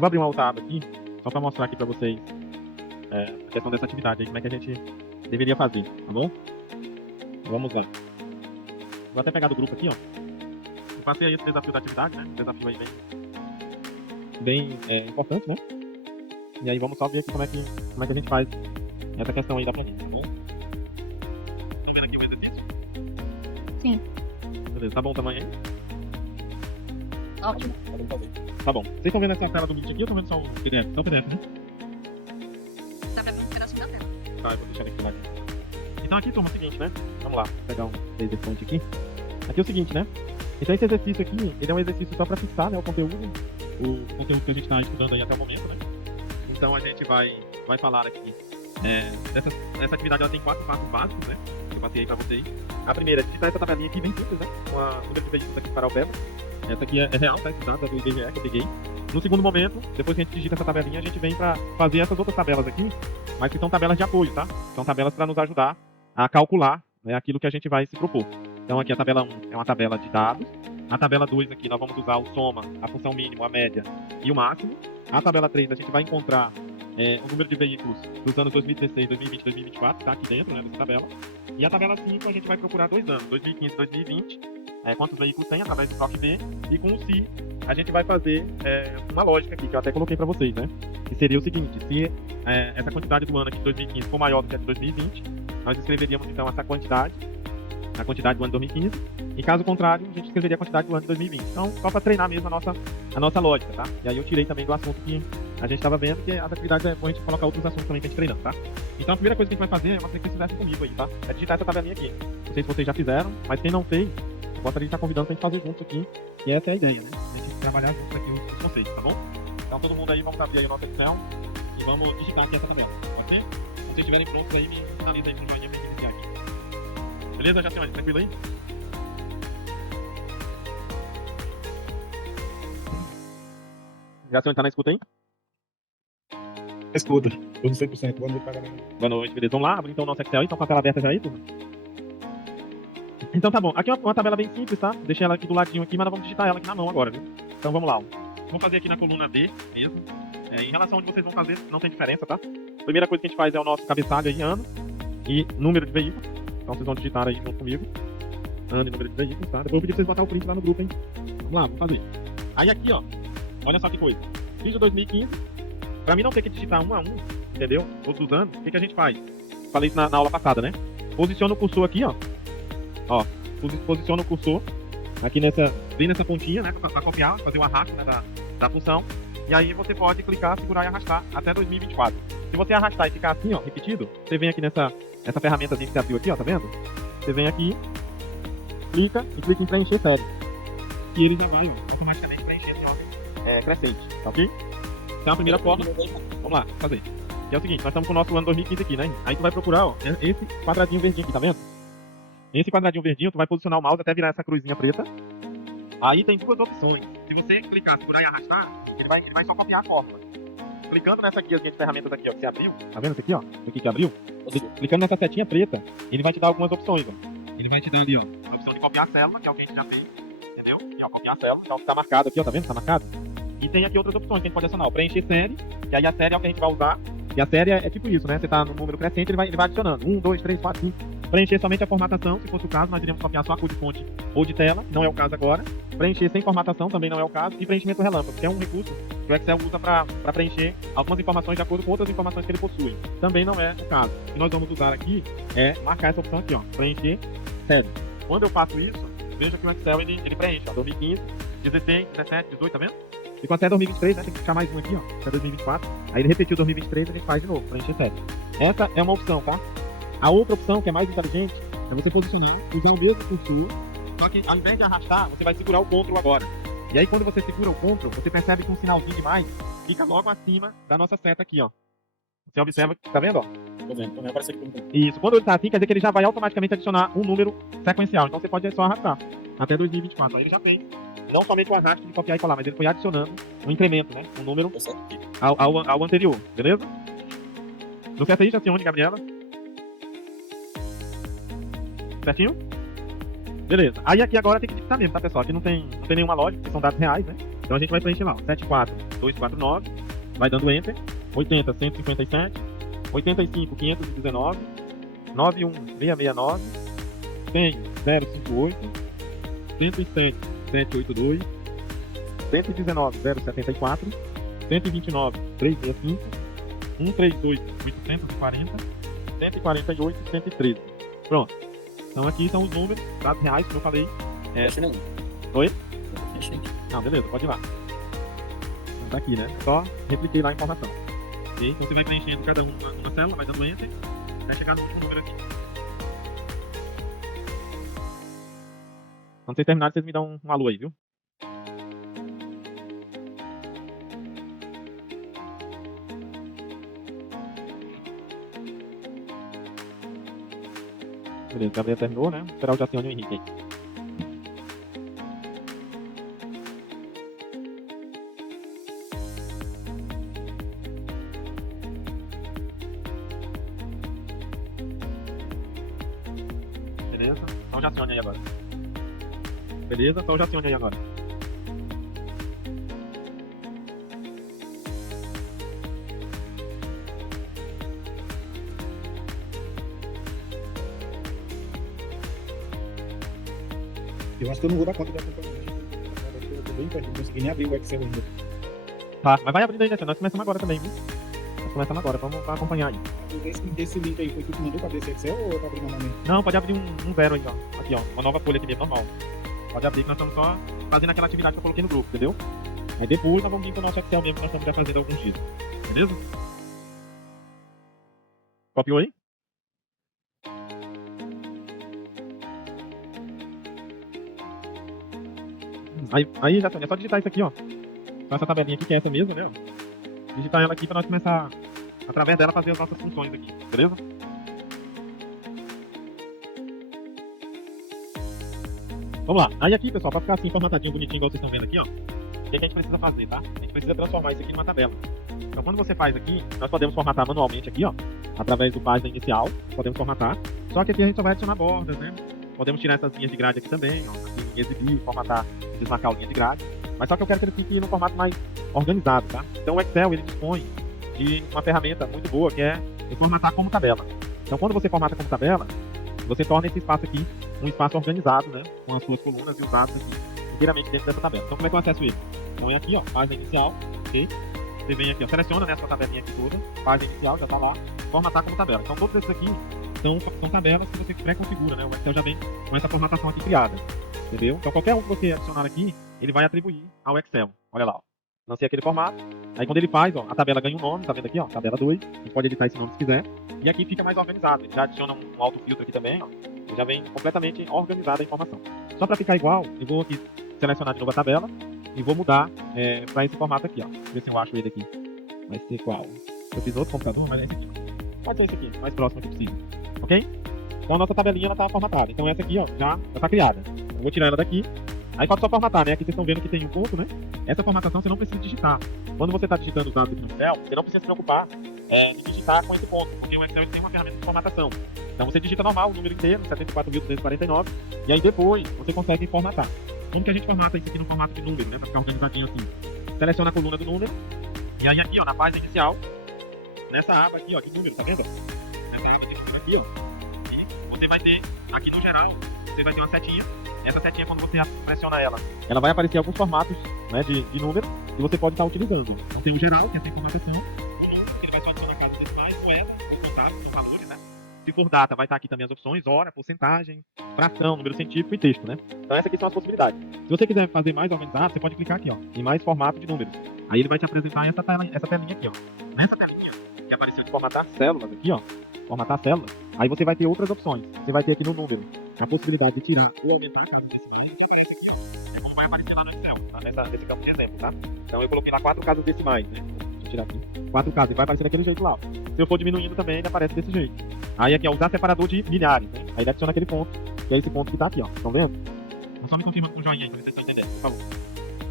vou abrir uma outra aba aqui, só para mostrar aqui para vocês a questão dessa atividade aí, como é que a gente deveria fazer, tá bom? Vamos lá. Vou até pegar do grupo aqui, ó. Eu passei aí esse desafio da atividade, né? Um desafio aí bem importante, né? E aí vamos só ver aqui como é que a gente faz essa questão aí da planilha, tá bom? Tá vendo aqui o exercício? Sim. Beleza, tá bom o tamanho aí? Ótimo. Tá bom. Vocês estão vendo essa tela do Meet aqui ou estão vendo só o PDF? Só o PDF, né? Tá pegando um pedacinho da tela. Tá, eu vou deixar ele aqui lá. Então aqui, turma, é o seguinte, né? Vamos lá, vou pegar um laser point aqui. Aqui é o seguinte, né? Então esse exercício aqui, ele é um exercício só para fixar, né, o conteúdo que a gente está estudando aí até o momento, né? Então a gente vai falar aqui essa atividade, ela tem 4 passos básicos, né? Que eu passei aí para vocês. A primeira é digitar essa tabelinha aqui bem simples, né? Com a número de veículos aqui para o Alpeba. Essa aqui é real, tá? Estudada do IBGE que eu peguei. No segundo momento, depois que a gente digita essa tabelinha, a gente vem para fazer essas outras tabelas aqui, mas que são tabelas de apoio, tá? São tabelas para nos ajudar a calcular, né, aquilo que a gente vai se propor. Então aqui a tabela 1 é uma tabela de dados. A tabela 2 aqui nós vamos usar o soma, a função mínimo, a média e o máximo. A tabela 3 a gente vai encontrar o número de veículos dos anos 2016, 2020 e 2024, tá aqui dentro, né, dessa tabela. E a tabela 5 a gente vai procurar 2 anos, 2015 e 2020, quantos veículos tem através do PROC B. E com o SI a gente vai fazer uma lógica aqui, que eu até coloquei para vocês, né? Que seria o seguinte: se essa quantidade do ano aqui de 2015 for maior do que a de 2020, nós escreveríamos então essa quantidade, a quantidade do ano de 2015, e caso contrário, a gente escreveria a quantidade do ano de 2020. Então, só para treinar mesmo a nossa lógica, tá? E aí eu tirei também do assunto que a gente estava vendo, que as atividades é bom a gente colocar outros assuntos também pra gente treinar, tá? Então a primeira coisa que a gente vai fazer é uma coisa que vocês fizessem comigo aí, tá? É digitar essa tabelinha aqui. Não sei se vocês já fizeram, mas quem não fez, eu gostaria de estar convidando pra gente fazer juntos aqui, que essa é a ideia, né? A gente trabalhar juntos aqui os conceitos, tá bom? Então todo mundo aí, vamos abrir aí o nosso Excel e vamos digitar aqui essa tabela, pode ser? Se vocês estiverem prontos aí, me finaliza aí com o joinha pra gente iniciar aqui. Beleza, Jaciane? Tranquilo aí? Jaciane, tá na escuta aí? Escuta, tudo 100%. Boa noite, pagamento. Boa noite, beleza. Vamos lá, abrir então o nosso Excel aí, então com a tela aberta já aí, turma. Então tá bom, aqui é uma tabela bem simples, tá? Deixei ela aqui do ladinho aqui, mas nós vamos digitar ela aqui na mão agora, viu? Então vamos lá, ó. Vamos fazer aqui na coluna D mesmo. Em relação ao que vocês vão fazer, não tem diferença, tá? Primeira coisa que a gente faz é o nosso cabeçalho aí, ano e número de veículos. Então vocês vão digitar aí junto comigo, ano e número de veículos, tá? Depois eu vou pedir pra vocês botar o print lá no grupo, hein? Vamos lá, vamos fazer. Aí aqui, ó, olha só que coisa. Fiz o 2015. Pra mim não ter que digitar um a um, entendeu? Todos os anos, o que a gente faz? Falei isso na aula passada, né? Posiciona o cursor aqui, ó. Ó, posiciona o cursor aqui bem nessa pontinha, né? Pra copiar, fazer um arrasto, né, da função. E aí você pode clicar, segurar e arrastar até 2024. Se você arrastar e ficar assim, ó, repetido, você vem aqui nessa ferramentazinha que você abriu aqui, ó, tá vendo? Você vem aqui, clica em preencher série. E ele já vai, ó, automaticamente preencher em ordem crescente, tá ok? Então a primeira forma, vamos lá, fazer. Que é o seguinte, nós estamos com o nosso ano 2015 aqui, né? Aí tu vai procurar, ó, esse quadradinho verdinho aqui, tá vendo? Nesse quadradinho verdinho, tu vai posicionar o mouse até virar essa cruzinha preta. Aí tem duas opções. Se você clicar, segurar e arrastar, ele vai só copiar a fórmula. Clicando nessa aqui, as minhas ferramentas aqui, ó, que você abriu, tá vendo esse aqui, ó? Esse aqui que abriu? Clicando nessa setinha preta, ele vai te dar algumas opções, ó. Ele vai te dar ali, ó, a opção de copiar a célula, que é o que a gente já fez, entendeu? E ó, copiar a célula, então tá marcado aqui, ó, tá vendo? Tá marcado. E tem aqui outras opções que a gente pode adicionar, ó, preencher série, que aí a série é o que a gente vai usar. E a série é tipo isso, né? Você tá no número crescente, ele vai adicionando. 1, 2, 3, 4, 5. Preencher somente a formatação, se fosse o caso, nós iríamos copiar só a cor de fonte ou de tela, não é o caso agora. Preencher sem formatação também não é o caso. E preenchimento relâmpago, que é um recurso que o Excel usa para preencher algumas informações de acordo com outras informações que ele possui. Também não é o caso. O que nós vamos usar aqui é marcar essa opção aqui, ó, preencher série. Quando eu faço isso, veja que o Excel ele preenche, ó, 2015, 16, 17, 18, tá vendo? E com até 2023, né, tem que ficar mais um aqui, ó, até 2024. Aí ele repetiu 2023, ele faz de novo, preencher série. Essa é uma opção, tá? A outra opção, que é mais inteligente, é você posicionar, usar o mesmo cursor, só que ao invés de arrastar, você vai segurar o Ctrl agora. E aí quando você segura o Ctrl, você percebe que um sinalzinho de mais fica logo acima da nossa seta aqui, ó. Você observa, tá vendo, ó? Tô vendo, também aparece aqui. Isso, quando ele tá assim, quer dizer que ele já vai automaticamente adicionar um número sequencial. Então você pode só arrastar até 2024. Aí ele já fez não somente o arrasto de copiar e colar, mas ele foi adicionando um incremento, né? Um número ao anterior, beleza? Deu certo aí, Jacione, Gabriela? Certinho? Beleza. Aí aqui agora tem que digitar mesmo, tá, pessoal? Aqui não tem nenhuma lógica, porque são dados reais, né? Então a gente vai preencher lá, ó, 74249, vai dando Enter, 80, 157, 85, 519, 91, 669, 100, 058, 107, 782, 119, 074, 129, 365, 138, 840, 148, 113. Pronto. Então aqui são os números, dados reais, como eu falei. Fecha nenhum. Oi? Fecha aqui. Não, beleza, pode ir lá. Então, tá aqui, né? Só repliquei lá a informação. Ok? Então você vai preenchendo cada um numa célula, vai dando Enter, vai chegar no último número aqui. Quando vocês terminarem, vocês me dão um alô aí, viu? Beleza, Gabriel terminou, né? Vou esperar o Jacione e o Henrique aí. Beleza? Só o Jacione aí agora. Beleza? Só o Jacione aí agora. Eu acho que eu não vou dar conta de acompanhar. Eu tô bem perdido, não consegui nem abrir o Excel ainda. Tá, mas vai abrindo aí, Jacione. Nós começamos agora também, viu? Nós começamos agora, vamos acompanhar aí. Esse link aí foi tu que mandou pra abrir esse Excel ou eu tô abrindo normalmente? Não, pode abrir um zero aí, ó. Aqui, ó. Uma nova folha aqui mesmo, normal. Pode abrir que nós estamos só fazendo aquela atividade que eu coloquei no grupo, entendeu? Aí depois nós vamos vir pro nosso Excel mesmo, que nós estamos já fazendo há alguns dias. Beleza? Copiou aí? Aí, Jacione, é só digitar isso aqui, ó. Então, essa tabelinha aqui, que é essa mesmo, né? Digitar ela aqui pra nós começar, através dela, fazer as nossas funções aqui, beleza? Vamos lá. Aí aqui, pessoal, pra ficar assim, formatadinho, bonitinho, igual vocês estão vendo aqui, ó. O que a gente precisa fazer, tá? A gente precisa transformar isso aqui numa tabela. Então, quando você faz aqui, nós podemos formatar manualmente aqui, ó. Através do página inicial, podemos formatar. Só que aqui a gente só vai adicionar bordas, né? Podemos tirar essas linhas de grade aqui também, ó. Aqui em exibir, formatar, desmarcar a linha de grade. Mas só que eu quero que ele fique no formato mais organizado, tá? Então o Excel, ele dispõe de uma ferramenta muito boa, que é o formatar como tabela. Então quando você formata como tabela, você torna esse espaço aqui um espaço organizado, né? Com as suas colunas e os dados aqui inteiramente dentro dessa tabela. Então como é que eu acesso ele? Então vem aqui, ó, página inicial, ok? Você vem aqui, ó, seleciona nessa tabelinha aqui toda, página inicial, já tá lá, formatar como tabela. Então todos esses aqui são tabelas que você pré-configura, né? O Excel já vem com essa formatação aqui criada, entendeu? Então qualquer um que você adicionar aqui, ele vai atribuir ao Excel. Olha lá, ó. Lancei aquele formato. Aí quando ele faz, ó, a tabela ganha um nome, tá vendo aqui, ó, tabela 2. A gente pode editar esse nome se quiser. E aqui fica mais organizado. Ele já adiciona um autofiltro aqui também, ó. Ele já vem completamente organizada a informação. Só para ficar igual, eu vou aqui selecionar de novo a tabela e vou mudar para esse formato aqui, ó. Deixa eu ver se eu acho ele aqui. Vai ser qual? Eu fiz outro computador, mas é esse aqui. Pode ser esse aqui, mais próximo aqui possível. Ok? Então a nossa tabelinha ela tá formatada. Então essa aqui, ó, já tá criada. Eu vou tirar ela daqui. Aí falta só formatar, né? Aqui vocês estão vendo que tem um ponto, né? Essa formatação você não precisa digitar. Quando você está digitando os dados aqui no Excel, você não precisa se preocupar de digitar com esse ponto, porque o Excel tem uma ferramenta de formatação. Então você digita normal o número inteiro, 74.249, e aí depois você consegue formatar. Como que a gente formata isso aqui no formato de número, né? Para ficar organizadinho assim. Seleciona a coluna do número, e aí aqui, ó, na página inicial, nessa aba aqui, ó, de número, tá vendo? Nessa aba de número aqui, ó, e você vai ter, aqui no geral, você vai ter uma setinha. Essa setinha, quando você pressiona ela vai aparecer alguns formatos, né, de número que você pode estar utilizando. Então tem o geral, que é essa informação, o número, que ele vai só adicionar casas decimais, moeda, os contatos, os valores, né? Se for data, vai estar aqui também as opções, hora, porcentagem, fração, número científico e texto, né? Então essas aqui são as possibilidades. Se você quiser fazer mais organizado, você pode clicar aqui, ó, em mais formato de números. Aí ele vai te apresentar essa telinha aqui, ó. Nessa telinha, que apareceu de formatar células aqui, ó, formatar células, aí você vai ter outras opções. Você vai ter aqui no número a possibilidade de tirar ou aumentar casas decimais, que aparece aqui, ó. É como vai aparecer lá no Excel, tá? Nesse campo de exemplo, tá? Então eu coloquei lá 4 casas decimais, né? Deixa eu tirar aqui. 4 casas, e vai aparecer daquele jeito lá, ó. Se eu for diminuindo também, ele aparece desse jeito. Aí aqui, ó, usar separador de milhares, né? Aí ele adiciona aquele ponto, que é esse ponto que tá aqui, ó. Estão vendo? Então só me confirmando com o joinha aí, pra vocês estão entendendo, por favor.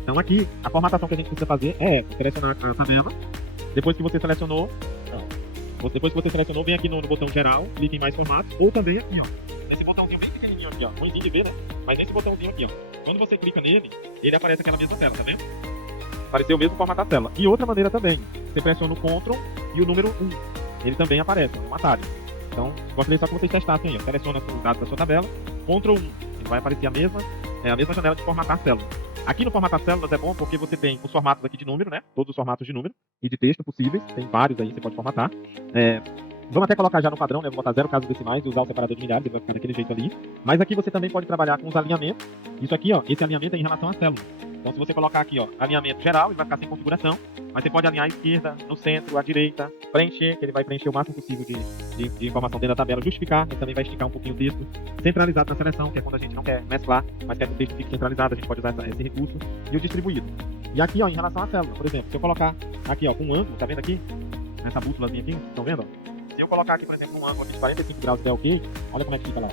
Então aqui, a formatação que a gente precisa fazer é essa. Selecionar a tabela. Depois que você selecionou, depois que você selecionou, vem aqui no botão geral, clique em mais formatos, ou também aqui, ó. Nesse botãozinho bem pequenininho aqui, ó. Ruimzinho de ver, né? Mas nesse botãozinho aqui, ó. Quando você clica nele, ele aparece aquela mesma tela, tá vendo? aparecer o mesmo formato da célula. E outra maneira também, você pressiona o Ctrl e o número 1. Ele também aparece, é um atalho. Então, gostaria só que vocês testassem aí. Ó. Seleciona os dados da sua tabela, Ctrl 1. Ele vai aparecer a mesma janela de formatar células. Aqui no formatar células é bom porque você tem os formatos aqui de número, né? Todos os formatos de número e de texto possíveis. Tem vários aí, você pode formatar. Vamos até colocar já no padrão, né? Vou botar 0 casos decimais e usar o separador de milhares, ele vai ficar daquele jeito ali. Mas aqui você também pode trabalhar com os alinhamentos. Isso aqui, ó, esse alinhamento é em relação à célula. Então, se você colocar aqui, ó, alinhamento geral, ele vai ficar sem configuração. Mas você pode alinhar à esquerda, no centro, à direita, preencher, que ele vai preencher o máximo possível de informação dentro da tabela, justificar, ele também vai esticar um pouquinho o texto. Centralizado na seleção, que é quando a gente não quer mesclar, mas quer que o texto fique centralizado, a gente pode usar esse recurso. E o distribuído. E aqui, ó, em relação à célula, por exemplo, se eu colocar aqui, ó, com um ângulo, tá vendo aqui? Nessa bússolazinha aqui, estão vendo? Se eu colocar aqui, por exemplo, um ângulo aqui de 45 graus e der ok, olha como é que fica lá.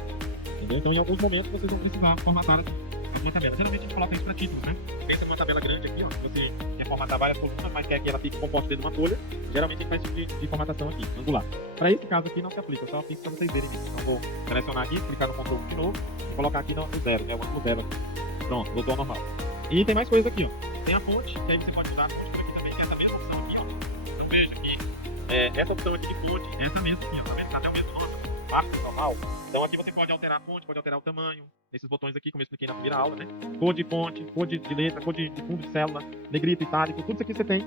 Entendeu? Então, em alguns momentos, vocês vão precisar formatar assim, alguma tabela. Geralmente, a gente coloca isso para títulos, né? Pensa numa tabela grande aqui, ó. Você quer formatar várias colunas, mas quer que ela fique composta dentro de uma folha. Geralmente, a gente faz esse tipo de formatação aqui, angular. Para esse caso aqui, não se aplica. Eu só fiz para vocês verem aqui. Então, vou selecionar aqui, clicar no Ctrl de novo e colocar aqui no zero, né? O ângulo zero aqui. Pronto, voltou ao normal. E tem mais coisa aqui, ó. Tem a fonte, que aí você pode usar a fonte por aqui também, que é essa mesma opção aqui, ó. Então, veja que essa opção aqui de fonte, essa mesma aqui, ó. Tá vendo? Tá até o mesmo nome, marco normal. Então aqui você pode alterar a fonte, pode alterar o tamanho, nesses botões aqui, como eu expliquei na primeira aula, né? Cor de fonte, cor de letra, cor de fundo de célula, negrito, itálico, tudo isso aqui você tem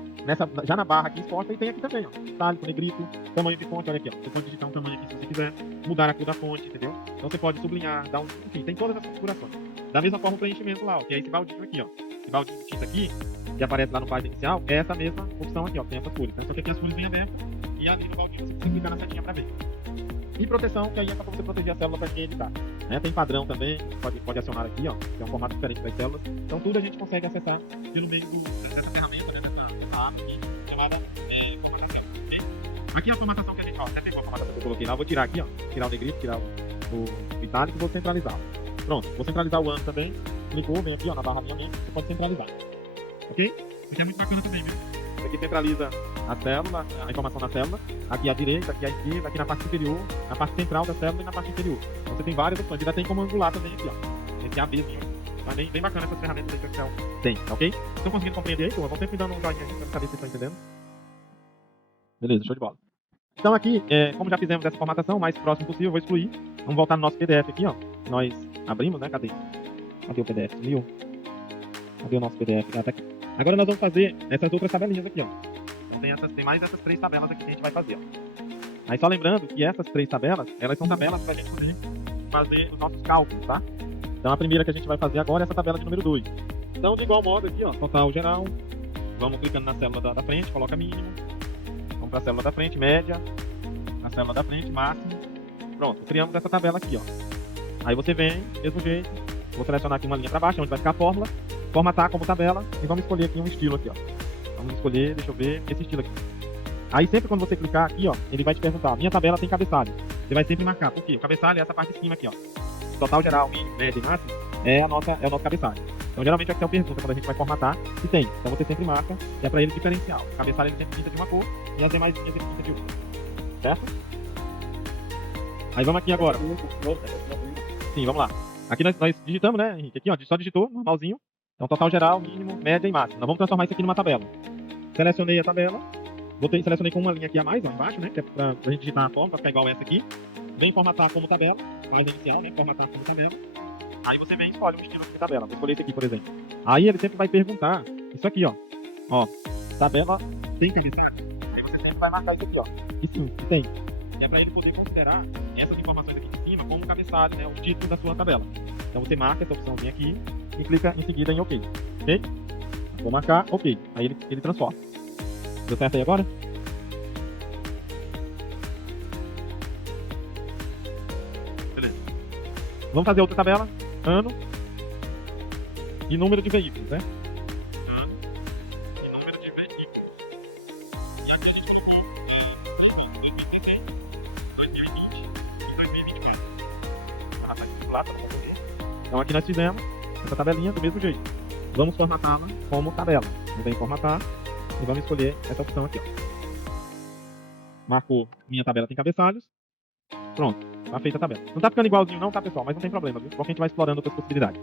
já na barra aqui exposta e tem aqui também, ó. Itálico, negrito, tamanho de fonte, olha aqui, ó. Você pode digitar um tamanho aqui se você quiser, mudar a cor da fonte, entendeu? Então você pode sublinhar, dar enfim, tem todas as configurações. Da mesma forma o preenchimento lá, ó, que é esse baldinho aqui, ó. Esse baldinho de tinta aqui, que aparece lá no página inicial, é essa mesma opção aqui, ó, tem essas cores. Então só que aqui as cores bem abertas e ali no baldinho você precisa clicar na setinha pra ver. E proteção, que aí é só pra você proteger a célula para ninguém editar. Né? Tem padrão também, pode acionar aqui, ó, que é um formato diferente das células. Então tudo a gente consegue acessar pelo meio dessa ferramenta, né, dessa app chamada formatação. Okay? Aqui é a formatação que a gente, ó, até tem uma formatação que eu coloquei lá, eu vou tirar aqui, ó, tirar o negrito, tirar o itálico e vou centralizar. Pronto, vou centralizar o ano também. Clicou, vem aqui, ó, na barra alinhamento, você pode centralizar. Ok? Isso aqui é muito bacana também, viu? Isso aqui centraliza a célula, a informação na célula, aqui à direita, aqui à esquerda, aqui na parte superior, na parte central da célula e na parte inferior. Então você tem várias opções, ainda tem como angular também aqui, ó. Esse ABzinho. Tá bem bacana essas ferramentas aí que o Excel tem, tá ok? Estão conseguindo compreender aí, turma? Vão sempre me dando um joinha aí pra saber se vocês estão entendendo. Beleza, show de bola. Então aqui, como já fizemos essa formatação, o mais próximo possível, eu vou excluir. Vamos voltar no nosso PDF aqui, ó. Nós abrimos, né? Cadê o PDF? Sumiu? Cadê o nosso PDF? Ah, tá aqui. Agora nós vamos fazer essas outras tabelinhas aqui, ó. Então tem mais essas 3 tabelas aqui que a gente vai fazer, ó. Aí só lembrando que essas 3 tabelas, elas são tabelas para a gente poder fazer os nossos cálculos, tá? Então a primeira que a gente vai fazer agora é essa tabela de número 2. Então de igual modo aqui, ó, total geral. Vamos clicando na célula da frente, coloca mínimo. Vamos para a célula da frente, média. Na célula da frente, máximo. Pronto, criamos essa tabela aqui, ó. Aí você vem, mesmo jeito. Vou selecionar aqui uma linha para baixo, onde vai ficar a fórmula. Formatar como tabela e vamos escolher aqui um estilo aqui, ó. Vamos escolher, deixa eu ver, esse estilo aqui. Aí sempre quando você clicar aqui, ó, ele vai te perguntar, minha tabela tem cabeçalho. Você vai sempre marcar, por quê? O cabeçalho é essa parte de cima aqui, ó. Total geral, mínimo, média e máximo é o nosso cabeçalho. Então geralmente o Excel pergunta quando a gente vai formatar se tem. Então você sempre marca, que é para ele diferencial. O cabeçalho ele sempre pinta de uma cor e as demais linhas ele pinta de outra. Certo? Aí vamos aqui agora. Sim, vamos lá. Aqui nós digitamos, né, Henrique? Aqui, ó, só digitou, normalzinho. Então, total geral, mínimo, média e máximo. Nós vamos transformar isso aqui numa tabela. Selecionei a tabela. Selecionei com uma linha aqui a mais, ó, embaixo, né? Que é pra gente digitar a forma, pra ficar igual essa aqui. Vem formatar como tabela. Faz a inicial, né? Formatar como tabela. Aí você vem e escolhe um estilo de tabela. Vou escolher esse aqui, por exemplo. Aí ele sempre vai perguntar isso aqui, ó. Ó, tabela tem cabeçalho. Aí você sempre vai marcar isso aqui, ó. E sim, tem. Que é pra ele poder considerar essas informações aqui de cima como cabeçalho, né? Os títulos da sua tabela. Então você marca essa opçãozinha aqui e clica em seguida em OK. Ok? Vou marcar OK. Aí ele transforma. Deu certo aí agora? Beleza. Vamos fazer outra tabela. Ano e número de veículos, né? Ano e número de veículos. E aqui a gente colocou 2016, 2020 e 2024. Tá aqui do lado para não poder. Então aqui nós fizemos essa tabelinha do mesmo jeito. Vamos formatá-la como tabela. Vem formatar e vamos escolher essa opção aqui, ó. Marcou, minha tabela tem cabeçalhos. Pronto, tá feita a tabela. Não tá ficando igualzinho não, tá, pessoal? Mas não tem problema, viu? Porque a gente vai explorando outras possibilidades.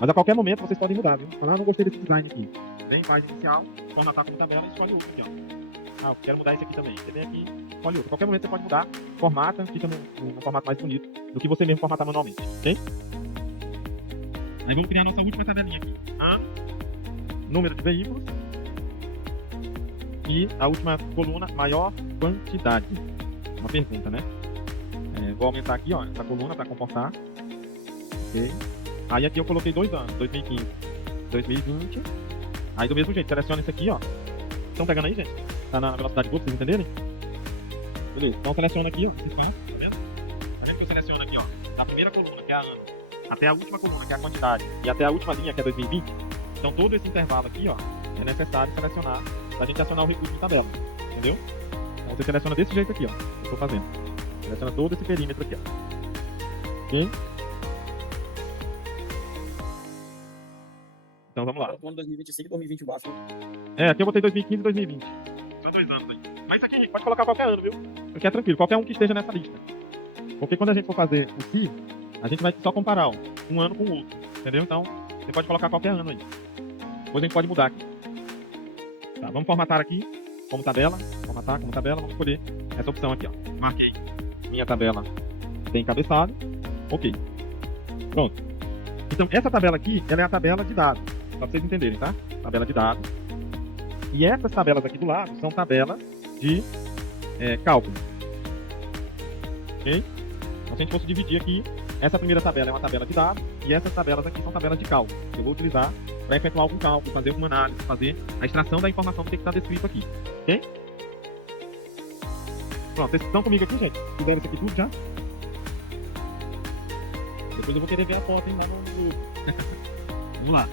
Mas a qualquer momento vocês podem mudar, viu? Falar, não gostei desse design aqui. Vem em página inicial, formatar como tabela e escolhe outro aqui, ó. Ah, eu quero mudar esse aqui também. Você vem aqui, escolhe outro. Qualquer momento você pode mudar, formata, fica no formato mais bonito do que você mesmo formatar manualmente, ok? Aí vamos criar a nossa última tabelinha aqui. Ano, número de veículos e a última coluna, maior quantidade. Uma pergunta, né? Vou aumentar aqui, ó, essa coluna para comportar. Ok. Aí aqui eu coloquei 2 anos, 2015, 2020. Aí do mesmo jeito, seleciona isso aqui, ó. Estão pegando aí, gente? Tá na velocidade boa pra vocês entenderem? Beleza. Então seleciona aqui, ó, esse espaço, tá vendo? Tá vendo que eu seleciono aqui, ó, a primeira coluna, que é a ano, até a última coluna, que é a quantidade, e até a última linha, que é 2020. Então todo esse intervalo aqui, ó, é necessário selecionar pra gente acionar o recurso de tabela, entendeu? Então você seleciona desse jeito aqui, ó, que eu tô fazendo. Seleciona todo esse perímetro aqui, ó. Ok? Então vamos lá. Ano 2025 e 2020 baixo. Aqui eu botei 2015 e 2020. Só 2 anos aí. Mas isso aqui, Henrique, pode colocar qualquer ano, viu? Porque é tranquilo, qualquer um que esteja nessa lista. Porque quando a gente for fazer o SI, a gente vai só comparar, ó, um ano com o outro. Entendeu? Então, você pode colocar qualquer ano aí. Depois a gente pode mudar aqui. Tá, vamos formatar aqui como tabela. Formatar como tabela, vamos escolher essa opção aqui, ó. Marquei minha tabela tem cabeçado. Ok. Pronto. Então, essa tabela aqui, ela é a tabela de dados. Só pra vocês entenderem, tá? Tabela de dados. E essas tabelas aqui do lado são tabelas de cálculo. Ok? Então, se a gente fosse dividir aqui, essa primeira tabela é uma tabela de dados e essas tabelas aqui são tabelas de cálculo. Que eu vou utilizar para efetuar algum cálculo, fazer alguma análise, fazer a extração da informação que tem que estar descrito aqui. Ok? Pronto, vocês estão comigo aqui, gente? Fizeram isso aqui tudo já? Depois eu vou querer ver a foto, hein, lá no grupo. Vamos lá.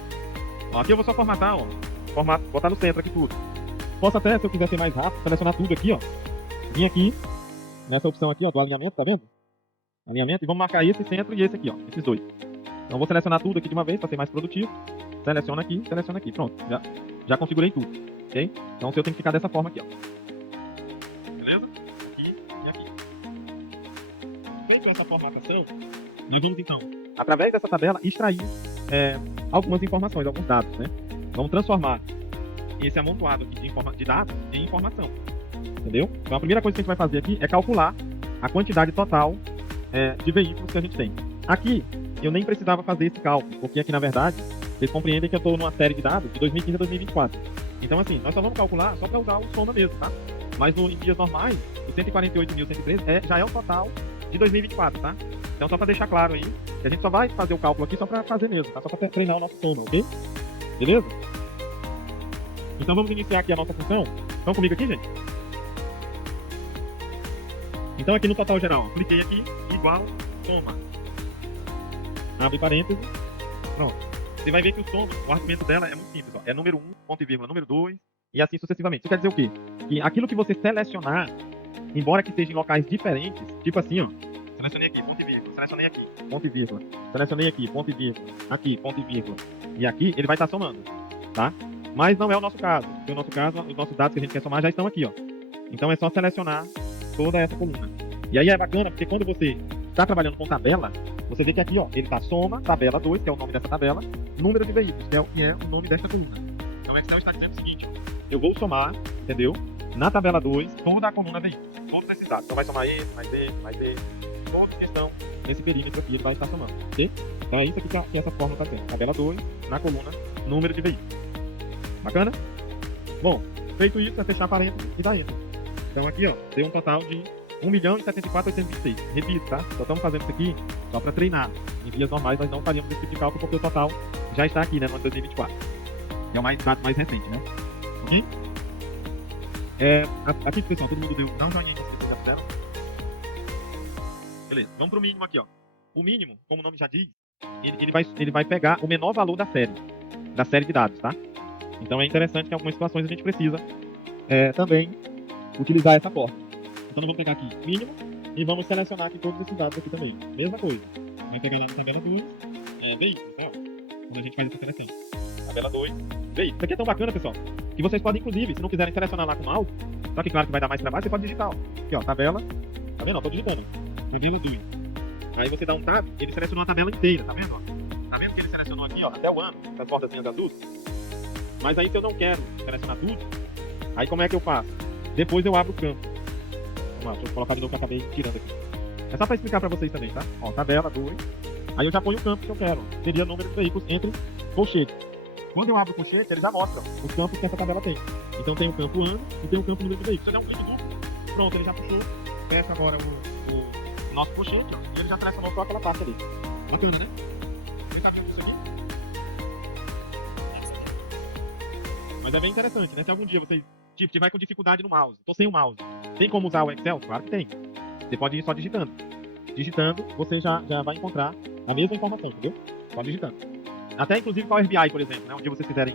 Ó, aqui eu vou só formatar, ó. Botar no centro aqui tudo. Posso até, se eu quiser ser mais rápido, selecionar tudo aqui, ó. Vim aqui, nessa opção aqui, ó, do alinhamento, tá vendo? Alinhamento, e vamos marcar esse centro e esse aqui, ó. Esses dois. Então vou selecionar tudo aqui de uma vez para ser mais produtivo. Seleciona aqui. Pronto, já configurei tudo, ok? Então o seu tem que ficar dessa forma aqui, ó. Beleza? Aqui e aqui. Feito essa formatação, nós vamos então, através dessa tabela, extrair algumas informações, alguns dados, né? Vamos transformar esse amontoado aqui de dados em informação, entendeu? Então a primeira coisa que a gente vai fazer aqui é calcular a quantidade total de veículos que a gente tem. Aqui, eu nem precisava fazer esse cálculo, porque aqui na verdade, vocês compreendem que eu estou numa série de dados de 2015 a 2024. Então assim, nós só vamos calcular só para usar o soma mesmo, tá? Mas em dias normais, o 148.113 já é o total de 2024, tá? Então só para deixar claro aí, que a gente só vai fazer o cálculo aqui só para fazer mesmo, tá? Só para treinar o nosso soma, ok? Beleza? Então vamos iniciar aqui a nossa função. Estão comigo aqui, gente? Então aqui no total geral, cliquei aqui, igual, soma. Abre parênteses. Pronto. Você vai ver que o soma, o argumento dela é muito simples, ó. É número 1, ponto e vírgula, número 2, e assim sucessivamente. Isso quer dizer o quê? Que aquilo que você selecionar, embora que esteja em locais diferentes, tipo assim, ó. Selecionei aqui, ponto e vírgula. Selecionei aqui, ponto e vírgula. Selecionei aqui, ponto e vírgula. Aqui, ponto e vírgula. E aqui, ele vai estar somando, tá? Mas não é o nosso caso. Porque o nosso caso, os nossos dados que a gente quer somar já estão aqui, ó. Então é só selecionar toda essa coluna. E aí é bacana, porque quando você está trabalhando com tabela, você vê que aqui, ó, ele tá soma, tabela 2, que é o nome dessa tabela, número de veículos, que é o nome dessa coluna. Então o Excel está dizendo o seguinte, ó, eu vou somar, entendeu? Na tabela 2, toda a coluna veículos, todos esses dados. Então vai somar esse, mais esse, mais esse, todos que estão nesse perímetro aqui, ele vai estar somando, ok? Então é isso aqui que essa fórmula está sendo. Tabela 2, na coluna, número de veículos. Bacana? Bom, feito isso, é fechar parênteses e dar enter. Então aqui, ó, deu um total de 1.074.826. Repito, tá? Só estamos fazendo isso aqui só para treinar. Em dias normais nós não faríamos esse tipo de cálculo porque o total já está aqui, né, no ano 2024. É o dado mais recente, né? Ok? Aqui, pessoal, todo mundo dá um joinha aí se vocês já fizeram. Beleza, vamos pro mínimo aqui, ó. O mínimo, como o nome já diz, ele vai pegar o menor valor da série de dados, tá? Então é interessante que em algumas situações a gente precisa também utilizar essa porta. Então nós vamos pegar aqui mínimo e vamos selecionar aqui todos esses dados aqui também. Mesma coisa. Vem pegando duas veículos, tá? Quando a gente faz essa seleção. Tabela 2, veículos. Isso aqui é tão bacana, pessoal, que vocês podem, inclusive, se não quiserem selecionar lá com o mouse, só que claro que vai dar mais trabalho, você pode digitar, ó. Aqui, ó, tabela. Tá vendo? Ó, tô digitando. Tabela 2. Aí você dá um tab, ele selecionou a tabela inteira, tá vendo? Ó? Tá vendo que ele selecionou aqui, ó, até o ano, as bordazinhas azuis? Mas aí se eu não quero selecionar tudo, aí como é que eu faço? Depois eu abro o campo. Vamos lá, deixa eu colocar de novo que eu acabei tirando aqui. É só para explicar para vocês também, tá? Ó, tabela 2. Aí eu já ponho o campo que eu quero. Seria o número de veículos entre colchetes. Quando eu abro o colchete, ele já mostra os campos que essa tabela tem. Então tem o campo ano e tem o campo número de veículos. Se eu der um clique duplo, pronto, ele já puxou. Fecha agora o nosso colchete, ó. E ele já selecionou só aquela parte ali. Bacana, né? Vocês sabiam disso aqui? Mas é bem interessante, né? Se algum dia vocês tiver com dificuldade no mouse, tô sem o mouse, tem como usar o Excel? Claro que tem. Você pode ir só digitando. Digitando, você já vai encontrar a mesma informação, entendeu? Só digitando. Até inclusive Power BI, por exemplo, né? Um dia vocês quiserem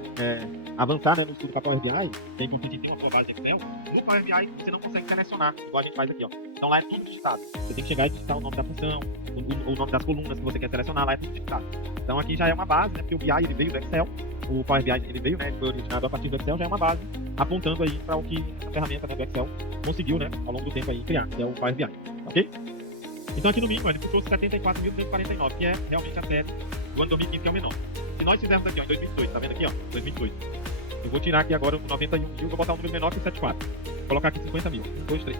avançar, né, no estudo para Power BI, tem como tem uma boa base de Excel. No Power BI você não consegue selecionar, igual a gente faz aqui, ó. Então lá é tudo digitado. Você tem que chegar e digitar o nome da função, o nome das colunas que você quer selecionar, lá é tudo digitado. Então aqui já é uma base, né? Porque o BI ele veio do Excel, o Power BI ele veio, né? Ele foi originado a partir do Excel, já é uma base apontando aí para o que a ferramenta, né, do Excel conseguiu, né, ao longo do tempo aí criar, que é o Power BI, ok? Então aqui no mínimo ele puxou 74.249, que é realmente a série do ano 2015, que é o menor. Se nós fizermos aqui, ó, em 2018, tá vendo aqui, ó, 2018. Eu vou tirar aqui agora o 91 mil, vou botar um número menor que o 74. Vou colocar aqui 50 mil. 1, 2, 3.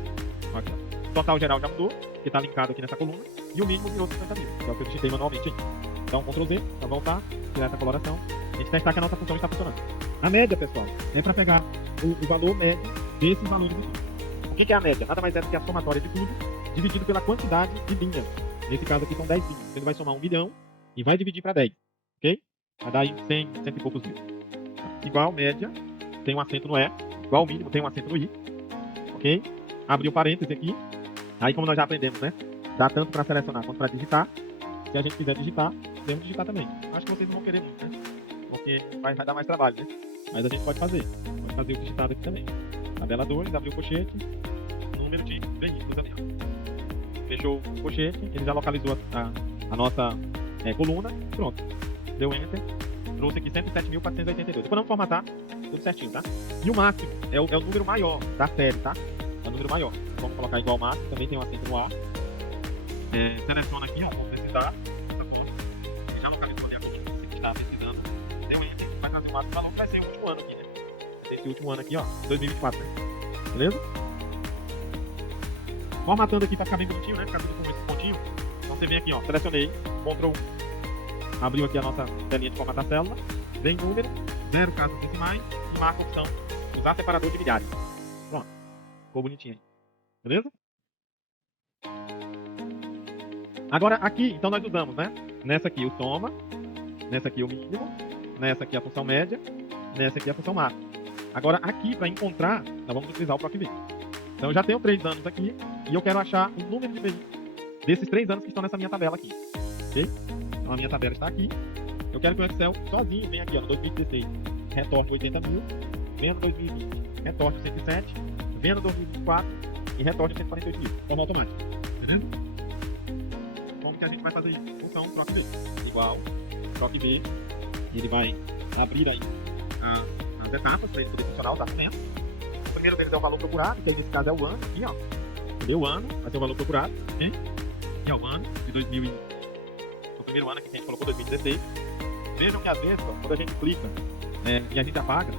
Aqui, ó. Total geral já mudou, que tá linkado aqui nessa coluna. E o mínimo virou 50 mil, que é o que eu digitei manualmente aqui. Então, Ctrl Z, pra voltar, tirar essa coloração. A gente testar que a nossa função está funcionando. A média, pessoal, é para pegar o valor médio desses valores aqui. O que é a média? Nada mais é do que a somatória de tudo, dividido pela quantidade de linhas. Nesse caso aqui são 10 linhas. Você vai somar 1 milhão e vai dividir para 10. Ok? Vai dar aí 100 e poucos mil. Igual média, tem um acento no E. Igual mínimo, tem um acento no I. Ok? Abriu parênteses aqui. Aí, como nós já aprendemos, né? Dá tanto para selecionar quanto para digitar. Se a gente quiser digitar, podemos digitar também. Acho que vocês não vão querer muito, né? Porque vai dar mais trabalho, né? Mas a gente pode fazer. Pode fazer o digitado aqui também. Tabela 2, abriu o colchete. Número de veículos ali, ó. Fechou o colchete. Ele já localizou a nossa coluna. Pronto. Deu Enter. Trouxe aqui 107.482. Depois vamos formatar tudo certinho, tá? E o máximo é o número maior da série, tá? É o número maior. Vamos colocar igual ao máximo. Também tem um acento no A. Seleciona aqui, ó. Vamos necessitar. Já localizou ali a coluna que você está precisando. Deu Enter. Vai trazer o máximo valor que vai ser o último ano aqui, né? Esse último ano aqui, ó. 2024, né? Beleza? Formatando aqui pra ficar bem bonitinho, né? Ficar tudo com esses pontinhos. Então você vem aqui, ó. Selecionei. Ctrl. Abriu aqui a nossa telinha de formatar célula. Vem número, 0 casas decimais e marca a opção usar separador de milhares. Pronto. Ficou bonitinho aí. Beleza? Agora aqui, então nós usamos, né? Nessa aqui o soma, nessa aqui o mínimo, nessa aqui a função média, nessa aqui a função máxima. Agora aqui, para encontrar, nós vamos utilizar o PROC-V. Então eu já tenho 3 anos aqui e eu quero achar o número de veículos desses 3 anos que estão nessa minha tabela aqui. Ok? Então a minha tabela está aqui. Eu quero que o Excel sozinho venha aqui, ó, no 2016, retorne 80 mil, venha no 2020, retorne 107, venha no 2024 e retorne 148 mil. Forma automática. Beleza? Como que a gente vai fazer isso? Função PROC-V. Igual, PROC-V, ele vai abrir aí as etapas para ele poder funcionar os argumentos. O primeiro deles é o valor procurado, que nesse caso é o ano, aqui, ó. O ano vai ser o valor procurado, hein? Que é o ano de 2000 o primeiro ano aqui que a gente colocou, 2016. Vejam que às vezes, ó, quando a gente clica e a gente apaga,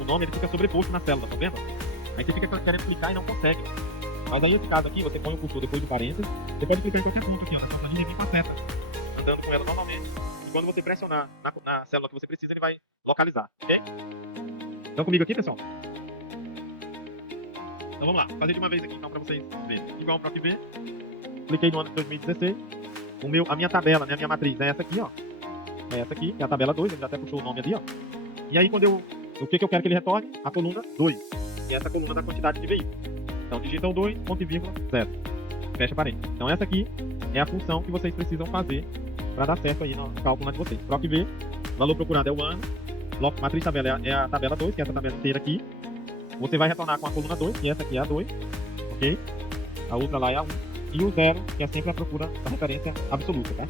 o nome ele fica sobreposto na célula, tá vendo? Aí você fica querendo clicar e não consegue. Mas aí nesse caso aqui, você põe o cursor depois do parênteses, você pode clicar em qualquer ponto aqui, ó, na sua linha vem com a seta, andando com ela normalmente. E quando você pressionar na célula que você precisa, ele vai localizar, ok? Estão comigo aqui, pessoal? Então vamos lá, vou fazer de uma vez aqui então para vocês verem. Igual o PROC-V, cliquei no ano de 2016. A minha tabela, né, a minha matriz é essa aqui, ó. É essa aqui, que é a tabela 2, ele já até puxou o nome ali, ó. E aí quando o que eu quero que ele retorne? A coluna 2, que é essa coluna da quantidade de veículos. Então digita o 2, ponto e vírgula, 0. Fecha parênteses. Então essa aqui é a função que vocês precisam fazer para dar certo aí no cálculo de vocês. PROC-V, valor procurado é o ano, matriz tabela é a tabela 2, que é essa tabela inteira aqui. Você vai retornar com a coluna 2, que essa aqui é a 2, ok? A outra lá é a 1. E o 0, que é sempre a procura da referência absoluta, tá?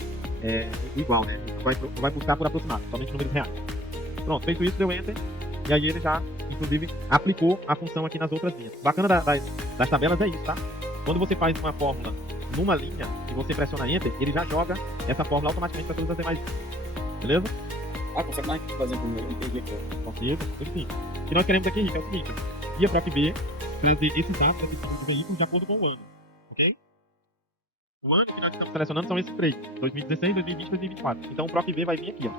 O igual, né? Não vai buscar por aproximado, somente números reais. Pronto, feito isso, deu Enter. E aí ele já, inclusive, aplicou a função aqui nas outras linhas. Bacana das tabelas é isso, tá? Quando você faz uma fórmula numa linha e você pressiona Enter, ele já joga essa fórmula automaticamente para todas as demais linhas. Beleza? Ah, consegue mais? Por exemplo, eu não entendi aqui. Consigo sim. O que nós queremos aqui, Henrique, é o seguinte: guia PROC B, trazer esses dados aqui do veículo de acordo com o ano. Ok? O ano que nós estamos selecionando são esses três: 2016, 2020 e 2024. Então o PROC B vai vir aqui, ó.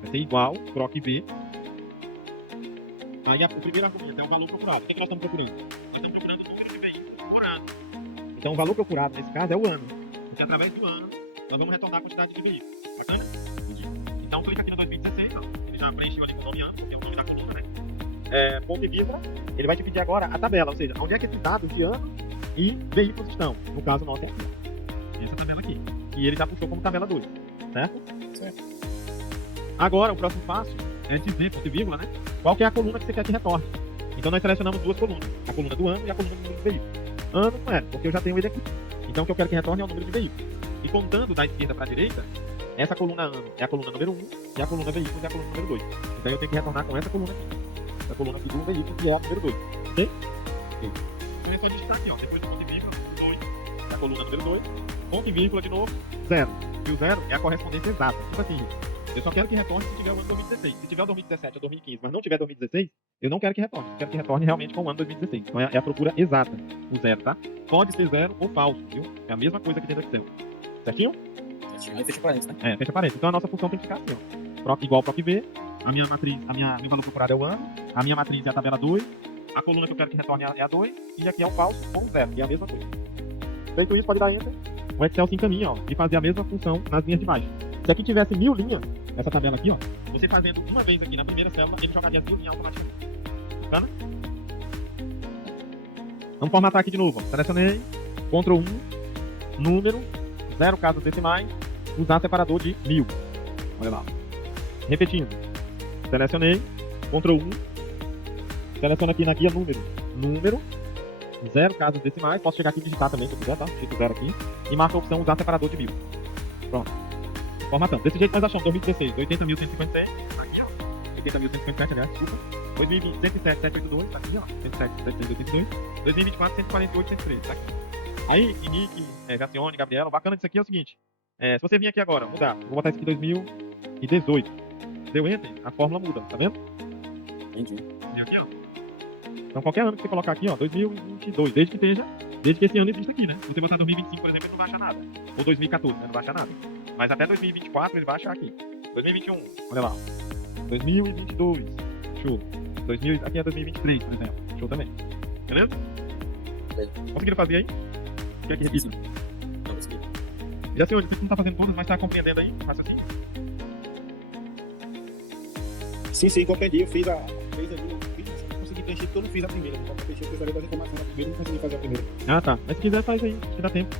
Vai ser igual PROC B. Aí o primeiro argumento é o valor procurado. O que, é que nós estamos procurando? Nós estamos procurando o número de veículos por ano. Então o valor procurado nesse caso é o ano. Porque através do ano nós vamos retornar a quantidade de veículos. Bacana? Então clica aqui no 2016, ó. Ele já preencheu ali com o nome ano, tem o nome da coluna, né? Ponto e vírgula. Ele vai te pedir agora a tabela, ou seja, onde é que esses dados de ano e veículos estão. No caso nosso é aqui, ó. Essa tabela aqui. E ele já puxou como tabela 2, certo? Certo. Agora o próximo passo é dizer, ponto e vírgula, né? Qual que é a coluna que você quer que retorne. Então nós selecionamos duas colunas. A coluna do ano e a coluna do número de veículos. Ano não é, porque eu já tenho ele aqui. Então o que eu quero que retorne é o número de veículos. E contando da esquerda para a direita, essa coluna ano é a coluna número 1 e a coluna veículos é a coluna número 2. Então eu tenho que retornar com essa coluna aqui. Essa coluna aqui do veículo, que é a número 2. Ok? Então é só digitar aqui, ó. Depois do ponto e vírgula, 2 é a coluna número 2. Ponto e vírgula de novo, 0. E o 0 é a correspondência exata. Tipo assim, eu só quero que retorne se tiver o ano 2016. Se tiver o 2017 ou 2015, mas não tiver 2016, eu não quero que retorne. Eu quero que retorne realmente com o ano 2016. Então é a procura exata, o 0, tá? Pode ser 0 ou falso, viu? É a mesma coisa que tem no Excel. Certinho? Aí fecha parênteses, né? Fecha parênteses. Então a nossa função tem que ficar assim, ó. PROC igual PROC V. A minha matriz, meu valor procurado é o ano. A minha matriz é a tabela 2. A coluna que eu quero que retorne é a 2. E aqui é o falso com 0, que é a mesma coisa. Feito isso, pode dar Enter. O Excel se encaminha, ó, e fazer a mesma função nas linhas de baixo. Se aqui tivesse 1000 linhas, essa tabela aqui, ó, você fazendo uma vez aqui na primeira célula, ele jogaria as 1000 linhas automaticamente. Bacana? Vamos formatar aqui de novo, ó. Selecionei, Ctrl 1, número, 0 casas decimais, usar separador de 1000. Olha lá. Repetindo. Selecionei, Ctrl 1, seleciono aqui na guia número, 0 casas decimais, posso chegar aqui e digitar também se eu quiser, tá? Digito 0 aqui, e marca a opção usar separador de 1000. Pronto. Formatando. Desse jeito nós achamos 2016, 80.156, aqui ó, 80.157, aliás, desculpa. 2020, 107.782, tá aqui ó, 107.782. 2024, 148.103, tá aqui. Aí, Nick, Jacione, Gabriela, o bacana disso aqui é o seguinte, se você vir aqui agora, mudar, vou botar isso aqui 2018, deu Enter, a fórmula muda, tá vendo? Entendi. E aqui ó. Então qualquer ano que você colocar aqui, ó, 2022, desde que esse ano exista aqui, né? Se você botar 2025, por exemplo, ele não vai achar nada. Ou 2014, né? Não vai achar nada. Mas até 2024 ele vai achar aqui. 2021, olha lá. 2022, show. Aqui é 2023, por exemplo. Show também. Beleza? Conseguiram fazer aí? Quer que repita? Não consegui. Já sei, você não tá fazendo todas, mas tá compreendendo aí? Faça assim. Sim, compreendi. Eu fiz ali, não consegui preencher porque eu não fiz a primeira. Então, pra preencher, eu precisaria das informações da primeira e não consegui fazer a primeira. Ah, tá. Mas se quiser, faz aí. Acho que dá tempo.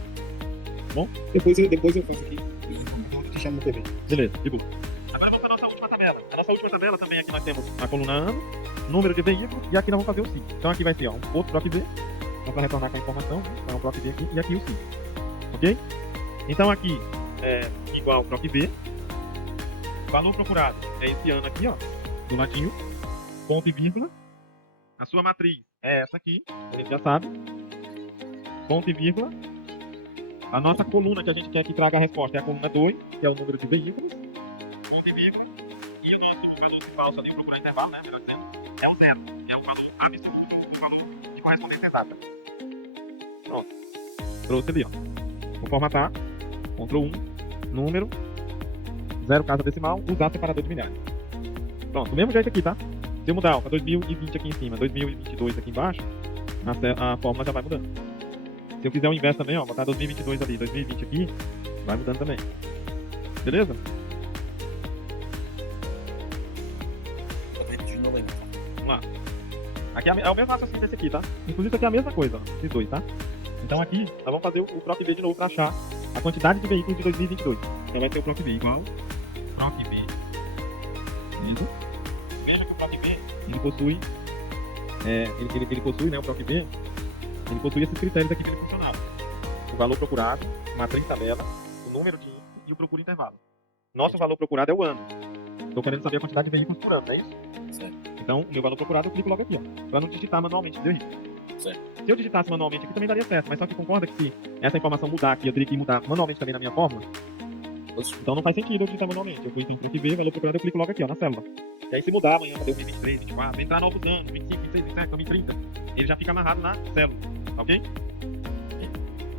Depois eu faço aqui. Eu te chamo no TV. Beleza, de boa. Agora vamos para a nossa última tabela. A nossa última tabela também aqui nós temos a coluna ano, número de veículos e aqui nós vamos fazer o SIG. Então aqui vai ser ó, um outro PROC V, só para retornar com a informação, né? Então um PROC V aqui e aqui o SIG. Ok? Então aqui é igual PROC V, valor procurado é esse ano aqui, ó, do ladinho, ponto e vírgula. A sua matriz é essa aqui, a gente já sabe, ponto e vírgula. A nossa coluna que a gente quer que traga a resposta é a coluna 2, que é o número de veículos, ponto e vírgula. E o nosso valor falso ali, procurar intervalo, né, melhor dizendo, é o 0, que é o valor absoluto do valor de correspondência exata. Pronto. Trouxe ali, ó. Vou formatar, Ctrl 1, número, 0 casa decimal, usar separador de milhares. Pronto, do mesmo jeito aqui, tá? Se eu mudar, ó, para 2020 aqui em cima, 2022 aqui embaixo, a fórmula já vai mudando. Se eu fizer o inverso também, ó, botar 2022 ali, 2020 aqui, vai mudando também. Beleza? De novo aí. Vamos lá. Aqui é o mesmo raciocínio desse aqui, tá? Inclusive isso aqui é a mesma coisa, ó, esses dois, tá? Então aqui, nós vamos fazer o PROC V de novo para achar a quantidade de veículos de 2022. Então vai ter o PROC V igual PROC V. Beleza? Veja que o PROC V, ele possui, ele possui, né, o PROC V, ele possui esses critérios aqui para ele funcionar. O valor procurado, matriz tabela, o número de índice e o procura intervalo. Nosso valor procurado é o ano. Estou querendo saber a quantidade de veículos por ano, não é isso? Certo. Então, o meu valor procurado eu clico logo aqui, ó, para não digitar manualmente, deu erro. Certo. Se eu digitasse manualmente aqui também daria certo, mas só que concorda que se essa informação mudar aqui, eu teria que mudar manualmente também na minha fórmula? Então não faz sentido eu digitar manualmente. Eu clico em print e ver, valor procurado, eu clico logo aqui, ó, na célula. E aí se mudar amanhã para 2023, 24, entrar novos anos, 25, 26, 27, 2030, ele já fica amarrado na célula, ok?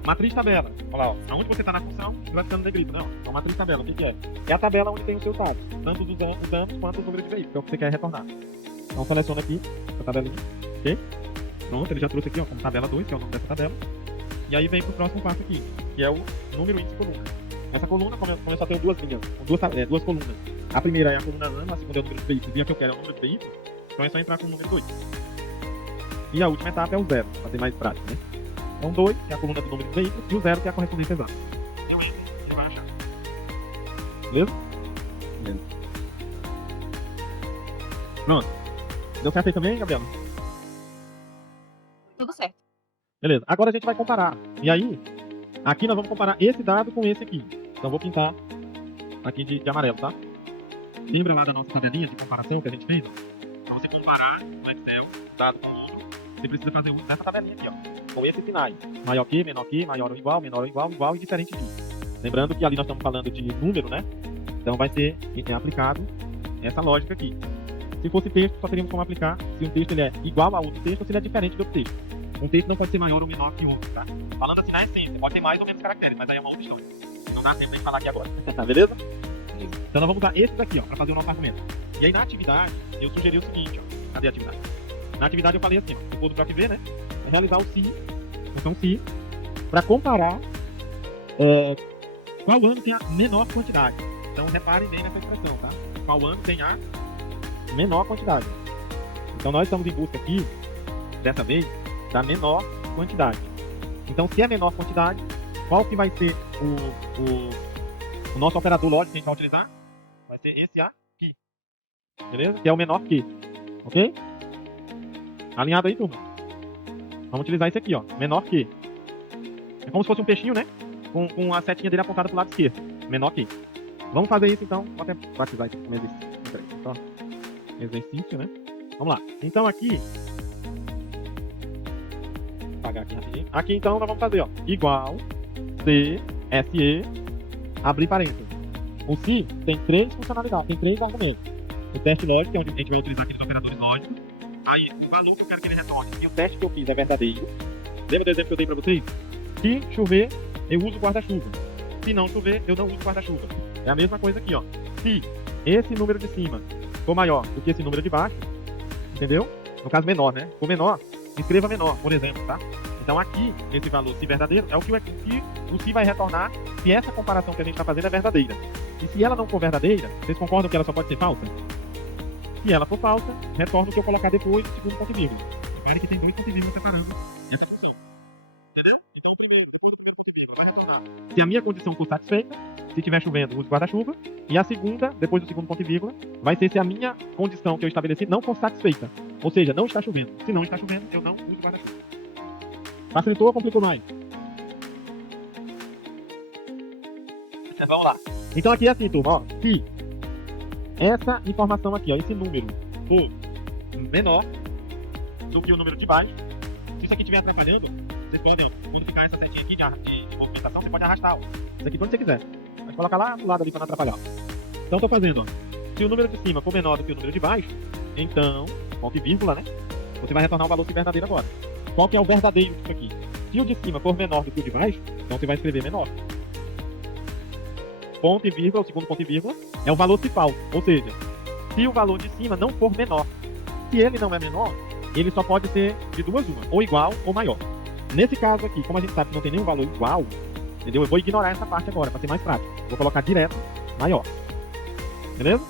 Matriz tabela. Olha lá, ó. Aonde você está na função, vai ficando negrito, não. Então, matriz tabela, o que é? É a tabela onde tem os seus dados, tanto dos anos quanto os números de veículos, que é o que você quer retornar. Então, seleciona aqui a tabelinha, ok? Pronto, ele já trouxe aqui, ó, como tabela 2, que é o nome dessa tabela. E aí vem pro próximo passo aqui, que é o número, índice e coluna. Essa coluna começa a ter duas linhas, com duas colunas. A primeira é a coluna ano, a segunda é o número de veículos, e a que eu quero é o número de veículos. Então é só entrar com o número 2. E a última etapa é o 0, para ser mais prático, né? Então 2, que é a coluna do número de veículos, e o 0, que é a correspondência exata. Eu entro e vai achar. Beleza? Beleza. Pronto. Deu certo aí também, Gabriela? Tudo certo. Beleza. Agora a gente vai comparar. E aí, aqui nós vamos comparar esse dado com esse aqui. Então vou pintar aqui de amarelo, tá? Lembra lá da nossa tabelinha de comparação que a gente fez? Para você comparar no Excel, dado com o outro, você precisa fazer uso dessa tabelinha aqui, ó. Com esses sinais. Maior que, maior ou igual, menor ou igual e diferente de. Lembrando que ali nós estamos falando de número, né? Então vai ser aplicado essa lógica aqui. Se fosse texto, só teríamos como aplicar se um texto ele é igual a outro texto ou se ele é diferente do outro texto. Um texto não pode ser maior ou menor que o outro, tá? Falando assim na essência, pode ter mais ou menos caracteres, mas aí é uma outra história. Não dá tempo de falar aqui agora. Beleza? Então nós vamos usar esses aqui, ó, para fazer o nosso argumento. E aí na atividade, eu sugeri o seguinte, ó. Cadê a atividade? Na atividade eu falei assim, ó, depois do pra que ver, né? É realizar o se, função se, para comparar qual ano tem a menor quantidade. Então reparem bem nessa expressão, tá? Qual ano tem a menor quantidade. Então nós estamos em busca aqui, dessa vez, da menor quantidade. Então se é menor quantidade, qual que vai ser o nosso operador lógico que a gente vai utilizar? Vai ser esse aqui. Beleza? Que é o menor que. Ok? Alinhado aí, turma? Vamos utilizar esse aqui, ó. Menor que. É como se fosse um peixinho, né? Com a setinha dele apontada pro lado esquerdo. Menor que. Vamos fazer isso então. Vou até batizar isso como exercício. Então, exercício, né? Vamos lá. Então aqui. Vou apagar aqui rapidinho. Aqui então nós vamos fazer, ó. Igual. Se. Se. Abrir parênteses. O se tem 3 funcionalidades. Tem 3 argumentos. O teste lógico, que é onde a gente vai utilizar aqui nos operadores lógicos. Aí, o valor que eu quero que ele retorne. E o teste que eu fiz é verdadeiro. Lembra do exemplo que eu dei pra vocês? Se chover, eu uso guarda-chuva. Se não chover, eu não uso guarda-chuva. É a mesma coisa aqui, ó. Se esse número de cima for maior do que esse número de baixo, entendeu? No caso menor, né? For menor, escreva menor, por exemplo, tá? Então aqui, esse valor se verdadeiro, é o que o se vai retornar se essa comparação que a gente está fazendo é verdadeira. E se ela não for verdadeira, vocês concordam que ela só pode ser falsa? Se ela for falsa, retorna o que eu colocar depois do segundo ponto e vírgula. Repare que tem 2 pontos e vírgula separando essa função. Entendeu? Então depois do primeiro ponto e vírgula, vai retornar. Se a minha condição for satisfeita, se estiver chovendo, use guarda-chuva. E a segunda, depois do segundo ponto e vírgula, vai ser se a minha condição que eu estabeleci não for satisfeita. Ou seja, não está chovendo. Se não está chovendo, eu não uso guarda-chuva. Facilitou ou complicou mais? Vamos lá. Então aqui é assim, turma, ó. Se essa informação aqui, ó, esse número for menor do que o número de baixo, se isso aqui estiver atrapalhando, vocês podem modificar essa setinha aqui de movimentação, você pode arrastar, ó. Isso aqui quando você quiser. Pode colocar lá do lado ali para não atrapalhar. Então estou fazendo, ó. Se o número de cima for menor do que o número de baixo, então, ponto e vírgula, né? Você vai retornar o valor se verdadeiro agora. Qual que é o verdadeiro disso aqui? Se o de cima for menor do que o de baixo, então você vai escrever menor. Ponto e vírgula, o segundo ponto e vírgula, é o valor se falso. Ou seja, se o valor de cima não for menor. Se ele não é menor, ele só pode ser de duas uma, ou igual ou maior. Nesse caso aqui, como a gente sabe que não tem nenhum valor igual, entendeu? Eu vou ignorar essa parte agora, para ser mais prático. Vou colocar direto maior. Beleza?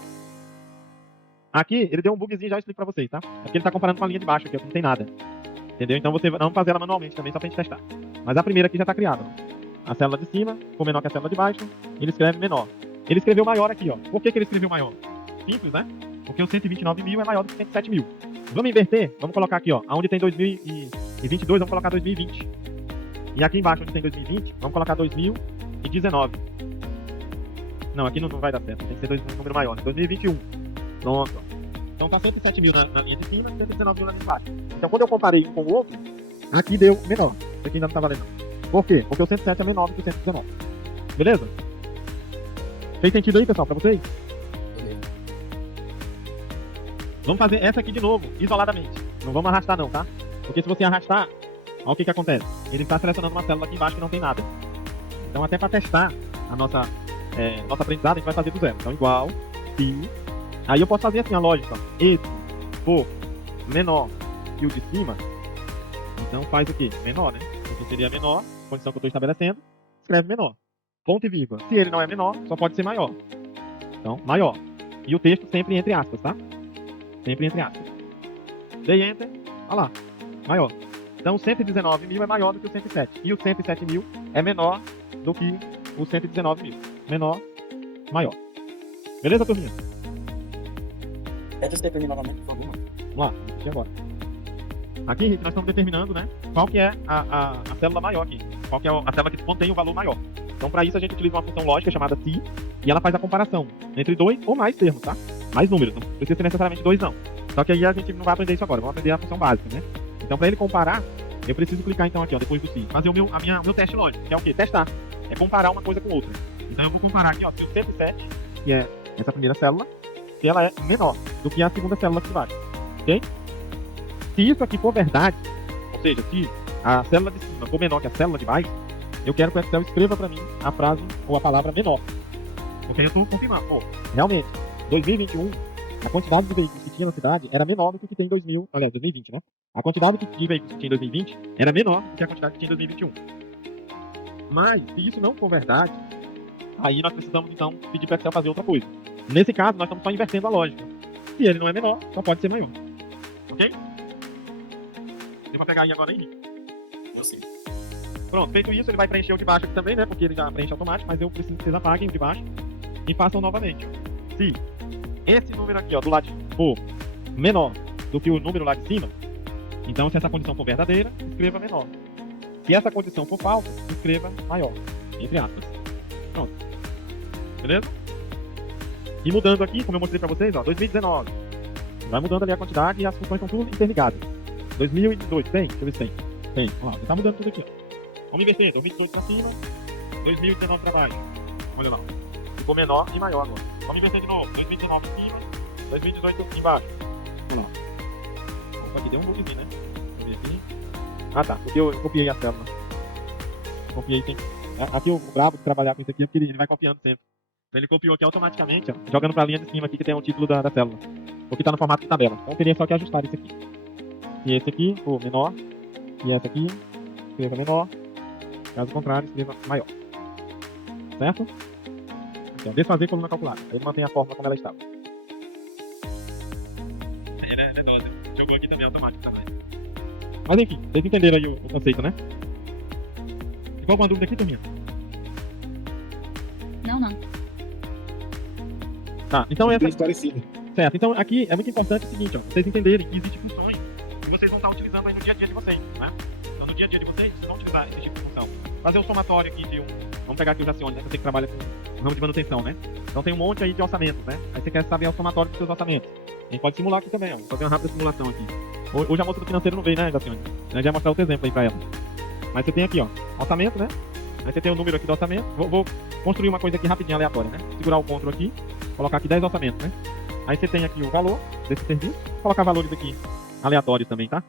Aqui, ele deu um bugzinho, já explico para vocês, tá? É porque ele está comparando com a linha de baixo aqui, ó, que não tem nada. Entendeu? Então você vamos fazer ela manualmente também, só pra gente testar. Mas a primeira aqui já está criada. A célula de cima for menor que a célula de baixo, ele escreve menor. Ele escreveu maior aqui, ó. Por que ele escreveu maior? Simples, né? Porque o 129 mil é maior do que 107 mil. Vamos inverter? Vamos colocar aqui, ó. Onde tem 2022, vamos colocar 2020. E aqui embaixo, onde tem 2020, vamos colocar 2019. Não, aqui não vai dar certo. Tem que ser um número maior, né? 2021. Pronto. Então tá 107 mil na linha de cima, 119 mil na linha de baixo. Então quando eu comparei um com o outro, aqui deu menor. Isso aqui ainda não tá valendo. Por quê? Porque o 107 é menor do que o 119. Beleza? Fez sentido aí, pessoal, pra vocês? Vamos fazer essa aqui de novo, isoladamente. Não vamos arrastar não, tá? Porque se você arrastar, olha o que acontece. Ele está selecionando uma célula aqui embaixo que não tem nada. Então até para testar a nossa aprendizado, a gente vai fazer do zero. Então igual, se... Aí eu posso fazer assim a lógica. Esse for menor que o de cima, então faz o quê? Menor, né? Porque seria menor, condição que eu estou estabelecendo, escreve menor. Ponto e vírgula. Se ele não é menor, só pode ser maior. Então, maior. E o texto sempre entre aspas, tá? Sempre entre aspas. Dei enter, olha lá, maior. Então, o 119.000 é maior do que o 107. E o 107.000 é menor do que o 119.000. Menor, maior. Beleza, turminha? Pede esse determine novamente, por favor. Vamos lá, vamos assistir agora. Aqui, Henrique, nós estamos determinando, né, qual que é a célula maior aqui. Qual que é a célula que contém o valor maior. Então, para isso, a gente utiliza uma função lógica chamada se, e ela faz a comparação entre dois ou mais termos, tá? Mais números, não precisa ser necessariamente dois, não. Só que aí a gente não vai aprender isso agora, vamos aprender a função básica, né? Então, para ele comparar, eu preciso clicar, então, aqui, ó, depois do se, fazer o meu teste lógico, que é o quê? Testar. É comparar uma coisa com outra. Então, eu vou comparar aqui, ó, se o 107, que é essa primeira célula, se ela é menor do que a segunda célula aqui embaixo, ok? Se isso aqui for verdade, ou seja, se a célula de cima for menor que a célula de baixo, eu quero que o Excel escreva para mim a frase ou a palavra menor. Porque eu estou confirmando. Pô, realmente, 2021, a quantidade de veículos que tinha na cidade era menor do que tem em 2020, né? A quantidade de veículos que tinha em 2020 era menor do que a quantidade que tinha em 2021. Mas, se isso não for verdade, aí nós precisamos, então, pedir para o Excel fazer outra coisa. Nesse caso, nós estamos só invertendo a lógica. Se ele não é menor, só pode ser maior. Ok? Deu pra pegar aí agora, Henrique? Eu sim. Pronto, feito isso, ele vai preencher o de baixo aqui também, né? Porque ele já preenche automático, mas eu preciso que vocês apaguem o de baixo e façam novamente. Se esse número aqui, ó, do lado for menor do que o número lá de cima, então se essa condição for verdadeira, escreva menor. Se essa condição for falsa, escreva maior. Entre aspas. Pronto. Beleza? E mudando aqui, como eu mostrei pra vocês, ó, 2019. Vai mudando ali a quantidade e as funções estão tudo interligadas. 2018, tem? Deixa eu ver se tem. Tem. Ó, tá mudando tudo aqui, ó. Vamos inverter, 2018 pra cima, 2019 pra baixo. Olha lá. Ficou menor e maior agora. Vamos inverter de novo, 2019 em cima, 2018 embaixo. Olha lá. Opa, aqui deu um bugzinho, né? Deixa eu ver aqui. Ah tá, porque eu copiei a célula. Copiei sem... Aqui o brabo de trabalhar com isso aqui é porque ele vai copiando sempre. Então ele copiou aqui automaticamente, ó, jogando pra linha de cima aqui que tem o título da célula. Porque tá no formato de tabela. Então eu teria só que ajustar isso aqui. E esse aqui, pô, menor. E essa aqui, escreva menor. Caso contrário, escreva maior. Certo? Então, desfazer coluna calculada. Aí ele mantém a fórmula como ela estava. Jogou aqui também automático também. Mas enfim, vocês entenderam aí o conceito, né? Ficou alguma dúvida aqui, turminha? Não. Tá, então essa... Bem esclarecido. Certo, então aqui é muito importante o seguinte, ó, vocês entenderem que existem funções que vocês vão estar utilizando aí no dia a dia de vocês, né? Então no dia a dia de vocês vão utilizar esse tipo de função. Fazer o somatório aqui de um... Vamos pegar aqui o Jacione, né? Que eu sei que trabalha com o ramo de manutenção, né? Então tem um monte aí de orçamentos, né? Aí você quer saber o somatório dos seus orçamentos. A gente pode simular aqui também, ó. Fazer uma rápida simulação aqui. Hoje a moça do financeiro não veio, né, Jacione? A gente vai mostrar outro exemplo aí pra ela. Mas você tem aqui, ó, orçamento, né? Aí você tem o número aqui do orçamento. Vou construir uma coisa aqui rapidinho, aleatória, né? Segurar o CTRL aqui, colocar aqui 10 orçamentos, né? Aí você tem aqui o valor desse serviço. Vou colocar valores aqui aleatórios também, tá?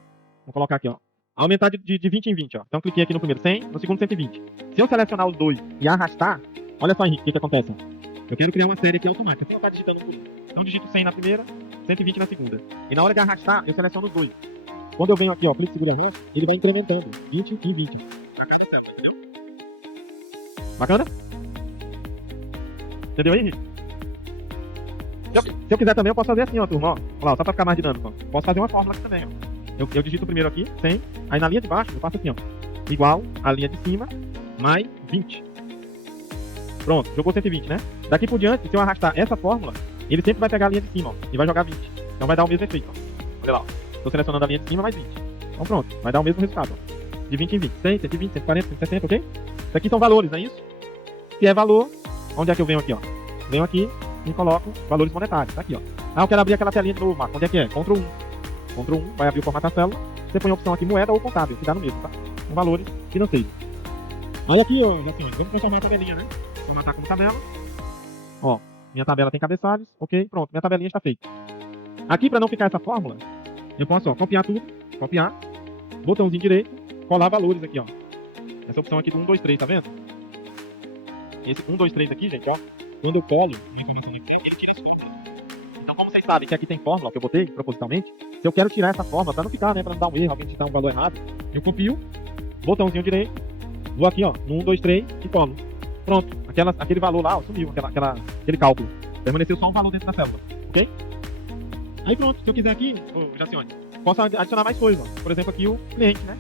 Vou colocar aqui, ó. Aumentar de 20 em 20, ó. Então cliquei aqui no primeiro 100, no segundo 120. Se eu selecionar os dois e arrastar, olha só, Henrique, o que acontece? Eu quero criar uma série aqui automática. Você não tá digitando por um. Então digito 100 na primeira, 120 na segunda. E na hora de arrastar, eu seleciono os dois. Quando eu venho aqui, ó, clique segura resto, ele vai incrementando 20 em 20. Pra cada célula, entendeu? Bacana? Entendeu aí, Henrique? Se eu quiser também, eu posso fazer assim, ó, turma, ó. Olha lá, só pra ficar mais dinâmico, ó. Posso fazer uma fórmula aqui também, ó. Eu digito primeiro aqui, 100, aí na linha de baixo eu faço assim, ó. Igual a linha de cima, mais 20. Pronto, jogou 120, né? Daqui por diante, se eu arrastar essa fórmula, ele sempre vai pegar a linha de cima, ó, e vai jogar 20. Então vai dar o mesmo efeito, ó. Olha lá, ó. Estou selecionando a linha de cima mais 20. Então pronto, vai dar o mesmo resultado, ó. De 20 em 20, 100, 120, 140, 160, ok? Isso aqui são valores, não é isso? Se é valor, onde é que eu venho aqui, ó? Venho aqui e coloco valores monetários, tá aqui, ó. Ah, eu quero abrir aquela telinha de novo, Marco. Onde é que é? Ctrl 1. Ctrl 1, vai abrir o formato da célula. Você põe a opção aqui, moeda ou contábil, que dá no mesmo, tá? Com valores financeiros. Olha aqui, ó, Jacione, vamos transformar a tabelinha, né? Formatar como tabela. Ó, minha tabela tem cabeçalhos, ok? Pronto, minha tabelinha está feita. Aqui, para não ficar essa fórmula, eu posso, ó, copiar tudo, copiar, botãozinho direito, colar valores aqui, ó. Essa opção aqui do 1, 2, 3, tá vendo? Esse 1, 2, 3 aqui, gente, ó, quando eu colo uma informação aqui, ele tira esse conta. Então, como vocês sabem que aqui tem fórmula, ó, que eu botei propositalmente, se eu quero tirar essa fórmula, para não ficar, né, para não dar um erro, alguém digitar um valor errado, eu copio, botãozinho direito, vou aqui, ó, no 1, 2, 3 e colo. Pronto, aquele valor lá, ó, sumiu, aquele cálculo. Permaneceu só um valor dentro da célula, ok? Aí pronto, se eu quiser aqui, Jacione, posso adicionar mais coisas, ó. Por exemplo, aqui o cliente, né?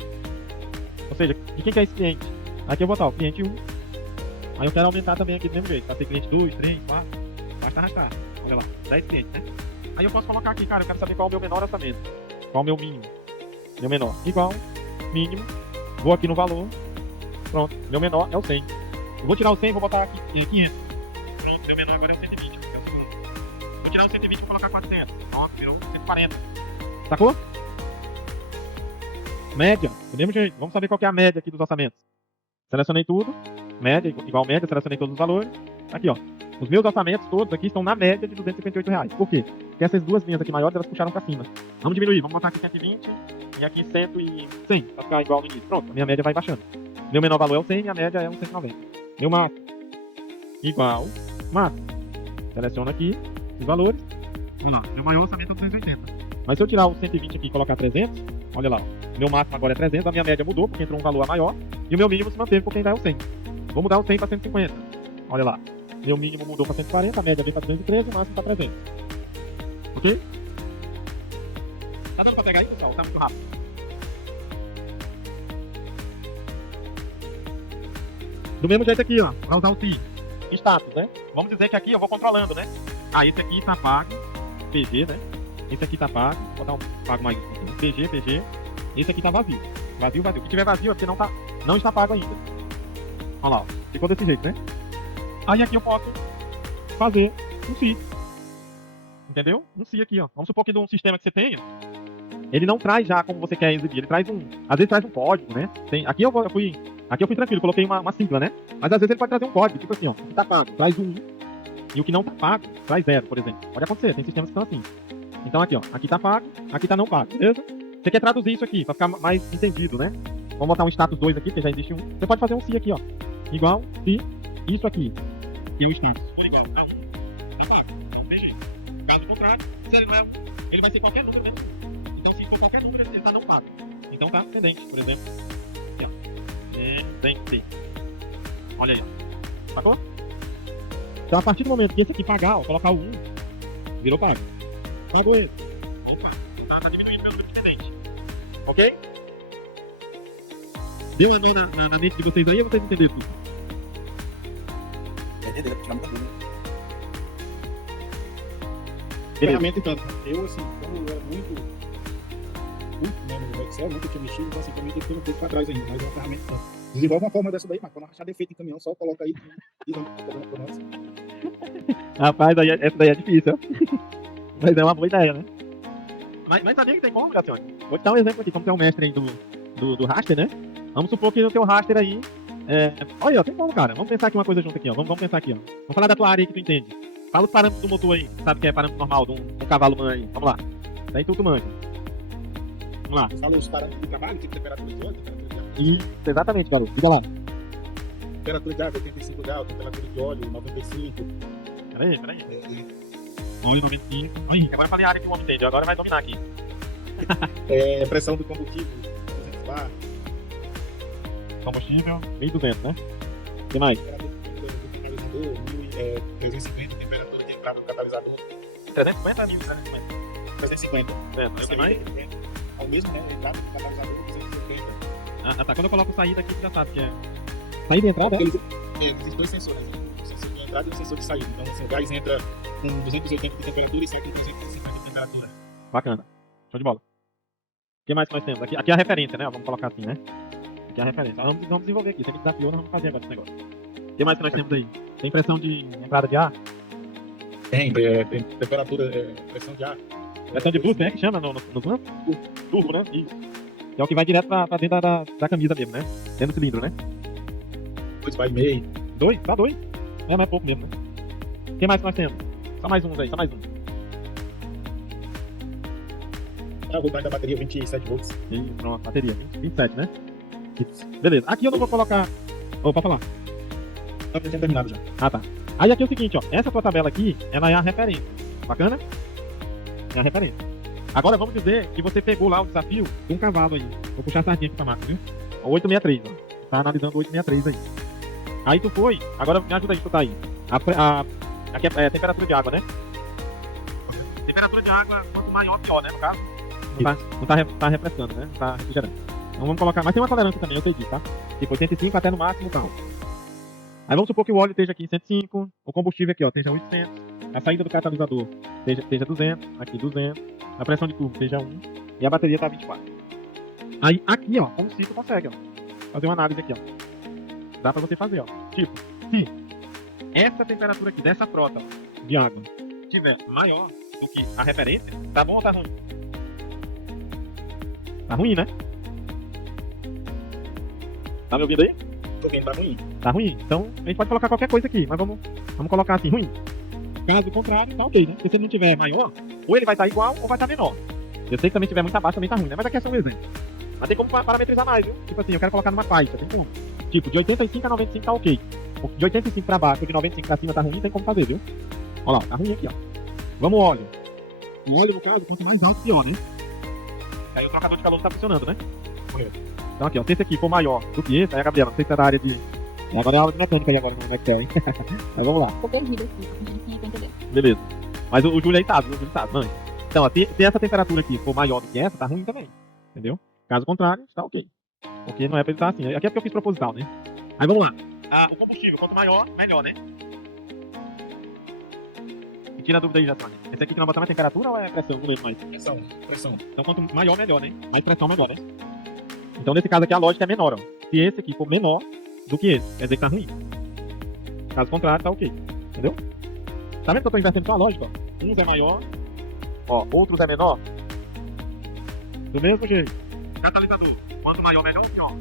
Ou seja, de quem que é esse cliente? Aqui eu vou botar o cliente 1. Aí eu quero aumentar também aqui do mesmo jeito. Vai ser cliente 2, 3, 4. Basta arrastar. Olha lá, 10 clientes, né? Aí eu posso colocar aqui, cara, eu quero saber qual é o meu menor orçamento. Qual é o meu mínimo? Meu menor. Igual, mínimo. Vou aqui no valor. Pronto, meu menor é o 100. Eu vou tirar o 100 e vou botar aqui 500. Pronto, meu menor agora é o 120. Vou tirar o 120 e vou colocar 400. Pronto, virou 140. Sacou? Média, do mesmo jeito. Vamos saber qual que é a média aqui dos orçamentos. Selecionei tudo. Média, igual média, selecionei todos os valores. Aqui, ó. Os meus orçamentos todos aqui estão na média de R$258. Por quê? Porque essas duas linhas aqui maiores, elas puxaram pra cima. Vamos diminuir. Vamos botar aqui 120 e aqui 100. Pra ficar igual no início. Pronto, a minha média vai baixando. Meu menor valor é o 100 e a média é um 190. Meu máximo. Igual. Máximo. Seleciono aqui os valores. Olha lá. Meu maior orçamento é 280. Mas se eu tirar o 120 aqui e colocar 300, olha lá. Meu máximo agora é 300, a minha média mudou porque entrou um valor maior. E o meu mínimo se manteve porque ainda é o 100. Vou mudar o 100 para 150. Olha lá. Meu mínimo mudou para 140, a média veio para 213, o máximo para 300. Ok? Tá dando para pegar aí, pessoal? Tá muito rápido. Do mesmo jeito aqui, ó. Para usar o SI. Status, né? Vamos dizer que aqui eu vou controlando, né? Ah, esse aqui tá pago. PG, né? Esse aqui tá pago. Vou botar um pago mais. PG, PG. Esse aqui tá vazio. Vazio, vazio. Se tiver vazio é porque não está pago ainda. Olha lá, ó. Ficou desse jeito, né? Aí aqui eu posso fazer um SI. Entendeu? Um SI aqui, ó. Vamos supor que de um sistema que você tenha, ele não traz já como você quer exibir. Ele traz às vezes traz um código, né? Aqui eu fui tranquilo, coloquei uma sigla, né? Mas às vezes ele pode trazer um código, tipo assim, ó. O que tá pago, traz 1. E o que não tá pago, traz 0, por exemplo. Pode acontecer, tem sistemas que são assim. Então aqui, ó. Aqui tá pago, aqui tá não pago, beleza? Você quer traduzir isso aqui, pra ficar mais entendido, né? Vamos botar um status 2 aqui, porque já existe um. Você pode fazer um SI aqui, ó. Igual, SI, isso aqui. Que é o status. For igual a 1. Tá pago. Então, PG. Caso contrário, se ele não é, ele vai ser qualquer número, né? Então, se for qualquer número, ele tá não pago. Então tá pendente, por exemplo. Aqui, ó. Pendente. Olha aí, ó. Sacou? Então, a partir do momento que esse aqui pagar, ó, colocar o 1, virou pago. Pagou ele. Opa, tá diminuindo meu número de pendente. Ok? Deu a mão na mente de vocês aí ou vocês entenderam tudo? Entendeu? Tirar muita dúvida. Beleza. Ferramenta e tanto. Eu, assim, como eu era muito né, no Excel, nunca tinha mexido, então assim, também tem que ter um pouco pra trás ainda, mas é uma ferramenta e tanto. Desenvolve uma forma dessa daí, mas quando achar defeito em caminhão, só coloca aí e não problema pra nós. Rapaz, essa daí é difícil, ó. Mas é uma boa ideia, né? Mas sabia que tem como, Gracione? Vou te dar um exemplo aqui, como tu é um mestre aí do raster, né? Vamos supor que no teu raster aí... Olha, ó, tem como, cara. Vamos pensar aqui uma coisa junto aqui, ó. Vamos pensar aqui, ó. Vamos falar da tua área aí que tu entende. Fala os parâmetros do motor aí. Sabe que é parâmetro normal de um cavalo man aí. Vamos lá. Daí tu manja. Vamos lá. Fala os parâmetros de trabalho, tipo temperatura de óleo, temperatura de ar. Isso, exatamente, garoto. Diga lá. Temperatura de água, 85 graus, temperatura de óleo, 95. Peraí. Óleo 95. Aí, agora eu falei a área que o homem entende. Agora vai dominar aqui. Pressão do combustível, 200 bar. Combustível, 1.200, né? O que mais? Temperatura do catalisador, 350, temperatura de entrada do catalisador, 350 a 1.350. 350. O que mais? É o mesmo, né? Entrada do catalisador, 250. Ah, tá. Quando eu coloco saída aqui, tu já sabe que é. Saída e entrada? Existem dois sensores, né? O sensor de entrada e o sensor de saída. Então, assim, o gás entra com 280 de temperatura e sai com 250 de temperatura. Bacana. Show de bola. O que mais que nós temos? Aqui é a referência, né? Vamos colocar assim, né? Aqui é a referência. Vamos desenvolver aqui. Você me desafiou, nós vamos fazer agora esse negócio. O que mais que nós temos aí? Tem pressão de entrada de ar? Tem temperatura, pressão de ar. Pressão de boost, né? Que chama nos lances? Turbo, né? Isso. Que é o que vai direto pra dentro da camisa mesmo, né? Dentro do cilindro, né? 2,5. 2? Tá 2. Mas é pouco mesmo, né? que mais que nós temos? Só mais uns aí, só mais um. A voltagem da bateria 27 volts. E pronto, bateria, 27, né? Beleza. Aqui eu não vou colocar... Ô, pode falar. Tá terminado já. Ah, tá. Aí aqui é o seguinte, ó. Essa tua tabela aqui, ela é a referência. Bacana? É a referência. Agora vamos dizer que você pegou lá o desafio de um cavalo aí. Vou puxar a sardinha aqui pra máquina, viu? O 863, ó. Tá analisando o 863 aí. Aí tu foi, agora me ajuda aí a escutar aí. Aqui é temperatura de água, né? Temperatura de água, quanto maior, pior, né, no caso? Tá refrescando, né? Não tá refrigerando. Então vamos colocar, mas tem uma tolerância também, eu sei disso, tá? Tipo 85 até no máximo tal. Aí vamos supor que o óleo esteja aqui em 105, o combustível aqui, ó, esteja 800, a saída do catalisador esteja 200, aqui 200, a pressão de tubo esteja 1 e a bateria tá 24. Aí aqui, ó, como se tu consegue, ó, fazer uma análise aqui, ó. Dá pra você fazer, ó. Tipo, se essa temperatura aqui dessa frota ó, de água tiver maior do que a referência, tá bom ou tá ruim? Tá ruim, né? Tá me ouvindo aí? Tô vendo, tá ruim. Tá ruim? Então a gente pode colocar qualquer coisa aqui, mas vamos colocar assim, ruim. Caso contrário, tá ok, né? Porque se ele não tiver maior, ou ele vai estar igual ou vai estar menor. Eu sei que também se tiver muito abaixo também tá ruim, né? Mas aqui é só um exemplo. Mas tem como parametrizar mais, viu? Tipo assim, eu quero colocar numa faixa, tem como. Tipo, de 85 a 95 tá ok. De 85 pra baixo ou de 95 pra cima tá ruim, tem como fazer, viu? Olha lá, tá ruim aqui, ó. Vamos ao óleo. O óleo, no caso, quanto mais alto, pior, né? Aí o trocador de calor não tá funcionando, né? Correto. Então aqui, ó, se esse aqui for maior do que esse, aí a Gabriela, não sei se você é da área de... Agora é aula de mecânica aí agora, como é que é, hein? Mas vamos lá. Tô perdido aqui, não tô entendendo. Beleza. Mas o Júlio aí sabe, o Júlio sabe, mãe. Então, ó, se essa temperatura aqui for maior do que essa, tá ruim também. Entendeu? Caso contrário, tá ok. Porque não é pra ele estar assim. Aqui é porque eu fiz proposital, né? Aí vamos lá. O combustível, quanto maior, melhor, né? E tira a dúvida aí, Jatone. Esse aqui que nós botamos é temperatura ou é pressão? Não lembro mais. Pressão. Então, quanto maior, melhor, né? Mais pressão, melhor, né? Então, nesse caso aqui, a lógica é menor, ó. Se esse aqui for menor do que esse, quer dizer que tá ruim. Caso contrário, tá ok. Entendeu? Tá vendo que eu tô invertendo só a lógica, ó? Uns é maior, ó, outros é menor. Do mesmo jeito. Catalisador. Quanto maior, melhor ou pior?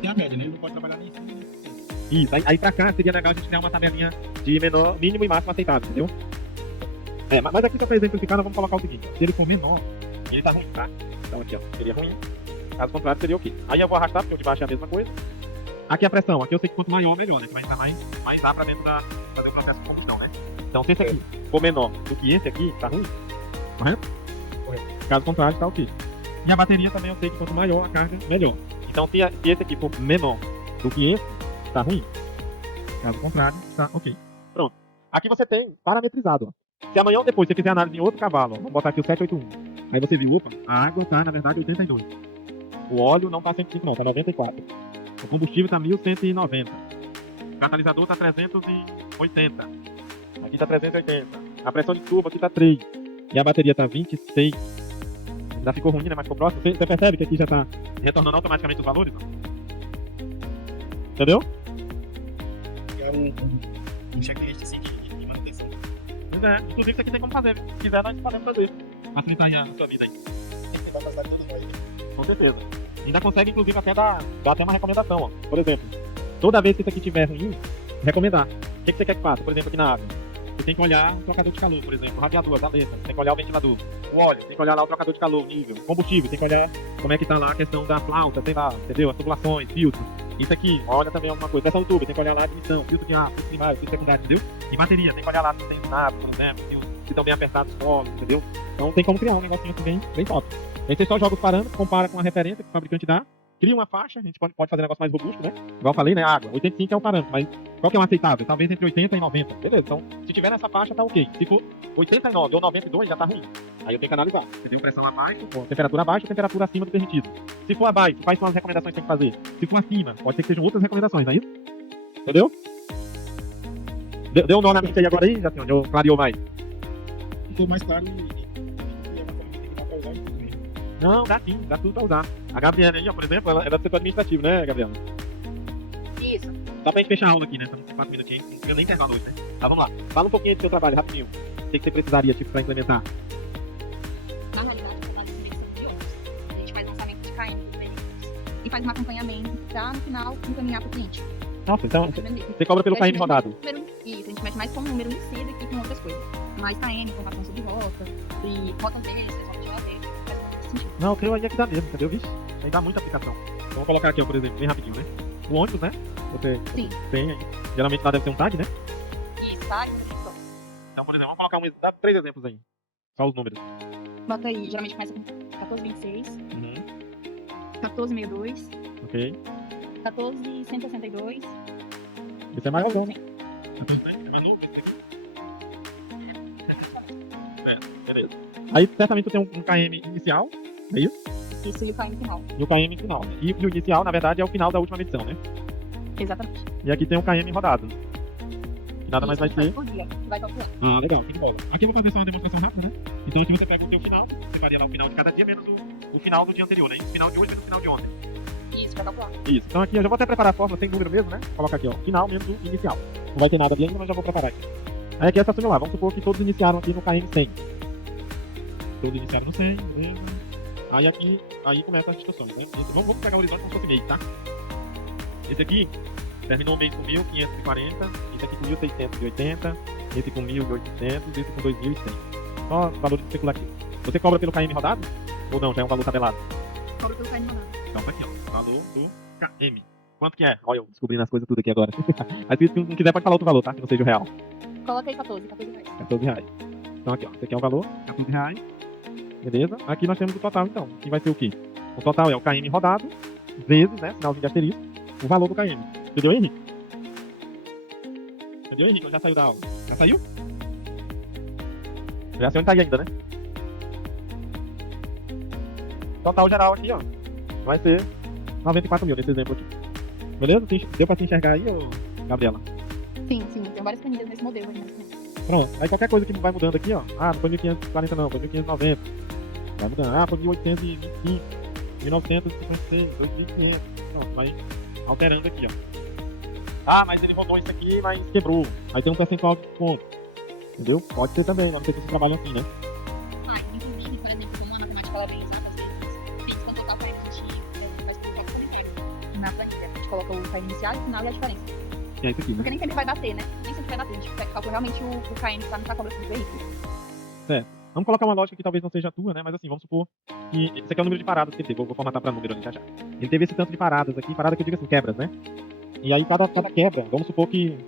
Tem a média, né? Ele não pode trabalhar nem em cima. Isso. Aí pra cá seria legal a gente criar uma tabelinha de menor, mínimo e máximo aceitável, entendeu? Mas aqui, se eu for exemplificar, nós vamos colocar o seguinte. Se ele for menor, ele tá ruim, tá? Então aqui, ó, seria ruim. Caso contrário, seria ok. Aí eu vou arrastar, porque o de baixo é a mesma coisa. Aqui a pressão. Aqui eu sei que quanto maior, melhor, né? Que vai entrar mais ar pra dentro fazer o processo de combustão, né? Então, se esse aqui for menor do que esse aqui, tá ruim? Correto? Correto. Caso contrário, tá ok. E a bateria também eu sei que quanto maior a carga, melhor. Então, se esse aqui for menor do que esse, tá ruim. Caso contrário, tá ok. Pronto. Aqui você tem parametrizado, ó. Se amanhã ou depois você fizer análise em outro cavalo, ó, vamos botar aqui o 781. Aí você viu, opa, a água tá, na verdade, 82. O óleo não tá 105 não, tá 94. O combustível tá 1190. O catalisador tá 380. Aqui tá 380. A pressão de tubo aqui tá 3. E a bateria tá 26. Já ficou ruim, né? Mas ficou próximo. Você percebe que aqui já tá retornando automaticamente os valores? Ó? Entendeu? É um checklist assim de manutenção. Pois é. Inclusive isso aqui tem como fazer. Se quiser, nós podemos fazer. Facilitar aí a sua vida aí. Tem que ter capacidade de nós, né? Com certeza. Ainda consegue, inclusive, até dar até uma recomendação, ó. Por exemplo, toda vez que isso aqui estiver ruim, recomendar. O que você quer que faça? Por exemplo, aqui na água. Você tem que olhar o trocador de calor, por exemplo, o radiador, a galeta. Você tem que olhar o ventilador, o óleo. Tem que olhar lá o trocador de calor, o nível. Combustível, tem que olhar como é que tá lá a questão da flauta, sei lá, entendeu? As tubulações, filtro. Isso aqui, olha também alguma coisa. Pressão do tubo, tem que olhar lá a admissão, filtro de ar, filtro primário, filtro secundário, entendeu? E bateria, tem que olhar lá se tem nada, por exemplo, se estão bem apertados os polos, entendeu? Então tem como criar um negocinho assim bem top. Aí você só joga os parâmetros, compara com a referência que o fabricante dá, cria uma faixa, a gente pode fazer um negócio mais robusto, né? Igual eu falei, né? Água. 85 é o parâmetro, mas qual que é o aceitável? Talvez entre 80 e 90. Beleza, então se tiver nessa faixa, tá ok. Se for 89 ou 92, já tá ruim. Aí eu tenho que analisar. Entendeu? Pressão abaixo, ou temperatura abaixo, ou temperatura acima do permitido. Se for abaixo, quais são as recomendações que tem que fazer? Se for acima, pode ser que sejam outras recomendações, não é isso? Entendeu? Deu um nó na mente aí agora aí, Jacinho? Deu clareou mais? Ficou mais claro e é uma coisa que tem que dar pra usar isso mesmo. Não, dá sim, dá tudo pra usar. A Gabriela aí, ó, por exemplo, ela é do setor administrativo, né, Gabriela? Isso. Só pra gente fechar a aula aqui, né? Estamos com 4 minutinhos, não precisa nem intervalo hoje, né? Tá, vamos lá. Fala um pouquinho do seu trabalho, rapidinho. O que você precisaria, tipo, pra implementar? Na realidade, eu trabalho com direção de ônibus. A gente faz lançamento de KM dos veículos e faz um acompanhamento pra, no final, encaminhar pro cliente. Nossa, então Pra vender. você cobra pelo KM rodado. Número Isso, a gente mexe mais com o número em si do que com outras coisas. Mas KM, informação sobre rota, e rotas extras, rota de ladeira, faz muito sentido. Não, eu creio aí é que dá mesmo, entendeu? Vixe, aí dá muita aplicação. Então, vou colocar aqui, ó, por exemplo, bem rapidinho, né? O ônibus, né? Você Sim. tem aí. Geralmente lá deve ter um tag, né? Isso, tá? Então, Então, por exemplo, vamos colocar dá 3 exemplos aí. Só os números. bota aí, geralmente começa com 1426, Uhum. 1462, Ok. 14162. Esse é mais algum. 1400. Beleza. Aí, certamente, tu tem um KM inicial, é isso? Isso e o KM final. E o KM final. Né? E o inicial, na verdade, é o final da última medição, né? Exatamente. E aqui tem um KM rodado. Que nada mais vai Isso, ser. por dia, vai calcular. Ah, legal, tem bola. Aqui eu vou fazer só uma demonstração rápida, né? Então aqui você pega o teu final, você faria lá o final de cada dia menos o final do dia anterior, né? O final de hoje menos o final de ontem. Isso, vai calcular. Isso. Então aqui eu já vou até preparar a fórmula sem número mesmo, né? Vou colocar aqui, ó. Final menos o inicial. Não vai ter nada ali ainda, mas já vou preparar aqui. Aí aqui é só simular. Vamos supor que todos iniciaram aqui no KM 100. Todos iniciaram no 100, beleza? Aí aqui, aí começa as discussões, né? Vamos pegar o horizonte como se fosse mês, tá? Esse aqui terminou o mês com 1.540, esse aqui com 1.680, esse com 1.800, esse com 2.100. Só valores especulativos. Você cobra pelo KM rodado? Ou não? Já é um valor tabelado? Cobra pelo KM rodado. Então tá aqui, ó. Valor do KM. Quanto que é? Olha, eu descobrindo as coisas tudo aqui agora. Mas se não quiser, pode falar outro valor, tá? Que não seja o real. Coloca aí 14 reais. 14 reais. Então aqui, ó. Esse aqui é o valor, 14 reais. Beleza? Aqui nós temos o total, então. Que vai ser o quê? O total é o KM rodado, vezes, né? Sinalzinho de asterisco, o valor do KM. Entendeu, Henrique? Entendeu, Henrique? Já saiu da aula. Já saiu? Já saiu, não tá aí ainda, né? Total geral aqui, ó. Vai ser 94 mil nesse exemplo aqui. Beleza? Deu pra se enxergar aí, ô Gabriela? Sim, tem várias planilhas nesse modelo aí. Pronto. Aí qualquer coisa que vai mudando aqui, ó. Ah, não foi 1540 não, foi 1590. Vai mudando. Ah, foi 1825, 1956, 2500. Pronto, vai alterando aqui, ó. Ah, mas ele rodou isso aqui, mas quebrou. Aí tem um percentual de desconto. Entendeu? Pode ser também, não sei se vocês trabalham assim, né? Ah, inclusive, por exemplo, como a matemática ela vem exata, às vezes, tem que colocar o KM, a gente faz por cálculo inteiro. Na planilha, a gente coloca o KM inicial e o final e a diferença. É isso aqui, né? Porque nem sempre vai bater, né? Nem sempre vai bater. A gente calcula realmente o KM que tá na cobra do veículo. Vamos colocar uma lógica que talvez não seja a tua, né? Mas assim, vamos supor que esse aqui é o número de paradas que ele teve. Vou formatar para número ali já já. Ele teve esse tanto de paradas aqui, parada que eu digo assim, quebras, né? E aí cada quebra, vamos supor que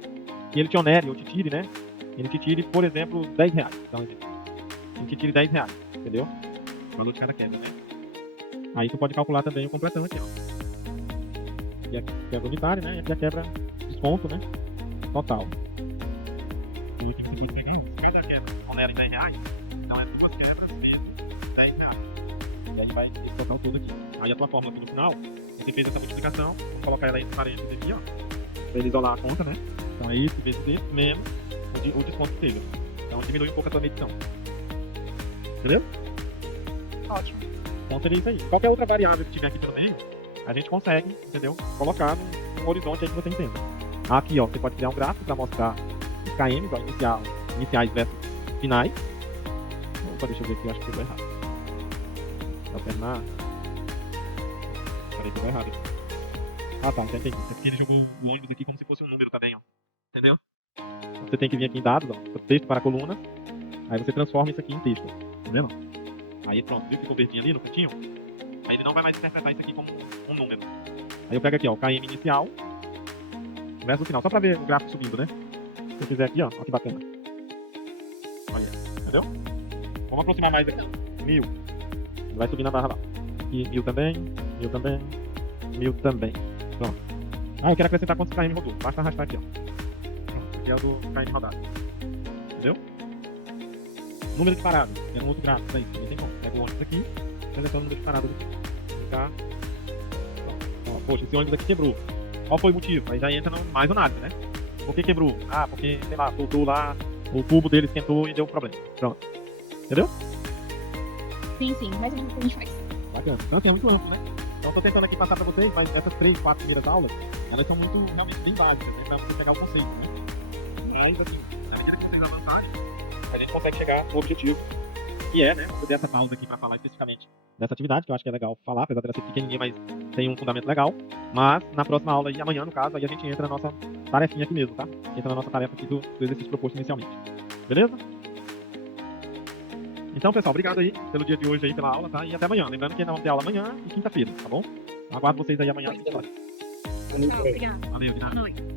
ele te onere ou te tire, né? Ele te tire, por exemplo, 10 reais. Dá um exemplo. Ele te tire 10 reais, entendeu? O valor de cada quebra, né? Aí tu pode calcular também o completão aqui, ó. Aqui é a quebra unitária, né? E aqui é a quebra desconto, né? Total. E aqui você pode pegar, se cada quebra onera em 10 reais, então é duas quebras vezes 10 reais. E aí vai esse total todo aqui. Aí a tua fórmula aqui no final, você fez essa multiplicação, vamos colocar ela entre parênteses aqui, ó. Pra ele isolar a conta, né? Então é isso vezes isso, menos o desconto que teve. Então diminui um pouco a tua medição. Entendeu? Ótimo. Então seria isso aí. Qualquer outra variável que tiver aqui pelo meio, a gente consegue, entendeu? Colocar num horizonte aí que você entenda. Aqui, ó, você pode criar um gráfico para mostrar os KMs, ó, iniciais versus finais. Opa, deixa eu ver aqui, eu acho que ficou errado. Alternar. Peraí, ficou errado. Ah, tá, já entendi. É porque ele jogou o ônibus aqui como se fosse um número também, ó. Entendeu? Então, você tem que vir aqui em dados, ó, texto para colunas. Aí você transforma isso aqui em texto. Tá vendo? Aí pronto, viu que ficou verdinho ali no cantinho? Aí ele não vai mais interpretar isso aqui como um número. Aí eu pego aqui, ó, o KM inicial versus o final, só pra ver o gráfico subindo, né? Se eu fizer aqui, ó que bacana. Olha, entendeu? Vamos aproximar mais aqui. 1000. Ele vai subir na barra lá. E 1000 também, 1000 também, 1000 também. Pronto. Ah, eu quero acrescentar quantos KM rodou. Basta arrastar aqui, ó. Pronto, aqui é o do KM rodado. Entendeu? Número de paradas, é um outro gráfico, é isso, também tem como. Pega o ônibus aqui, seleciona o número de paradas aqui. Tá? Ó, poxa, esse ônibus aqui quebrou. Qual foi o motivo? Aí já entra no mais análise, né? Por que quebrou? Ah, porque, sei lá, soltou lá, o tubo dele esquentou e deu problema. Pronto. Entendeu? Sim, mais ou menos o que a gente faz. Bacana. Então assim, é muito amplo, né? Então tô tentando aqui passar pra vocês, mas essas 3, 4 primeiras aulas, elas são muito, realmente bem básicas, né? Pra você pegar o conceito, né? Mas assim, na medida que vocês avançarem, a gente consegue chegar no objetivo, que é, né, fazer essa pausa aqui para falar especificamente dessa atividade, que eu acho que é legal falar, apesar dela ser pequenininha, mas tem um fundamento legal. Mas na próxima aula e amanhã, no caso, aí a gente entra na nossa tarefinha aqui mesmo, tá? Entra na nossa tarefa aqui do exercício proposto inicialmente. Beleza? Então, pessoal, obrigado aí pelo dia de hoje aí, pela aula, tá? E até amanhã. Lembrando que ainda vamos ter aula amanhã e quinta-feira, tá bom? Aguardo vocês aí amanhã. Boa noite, Tchau, velho. obrigada. Valeu, de nada. Boa noite.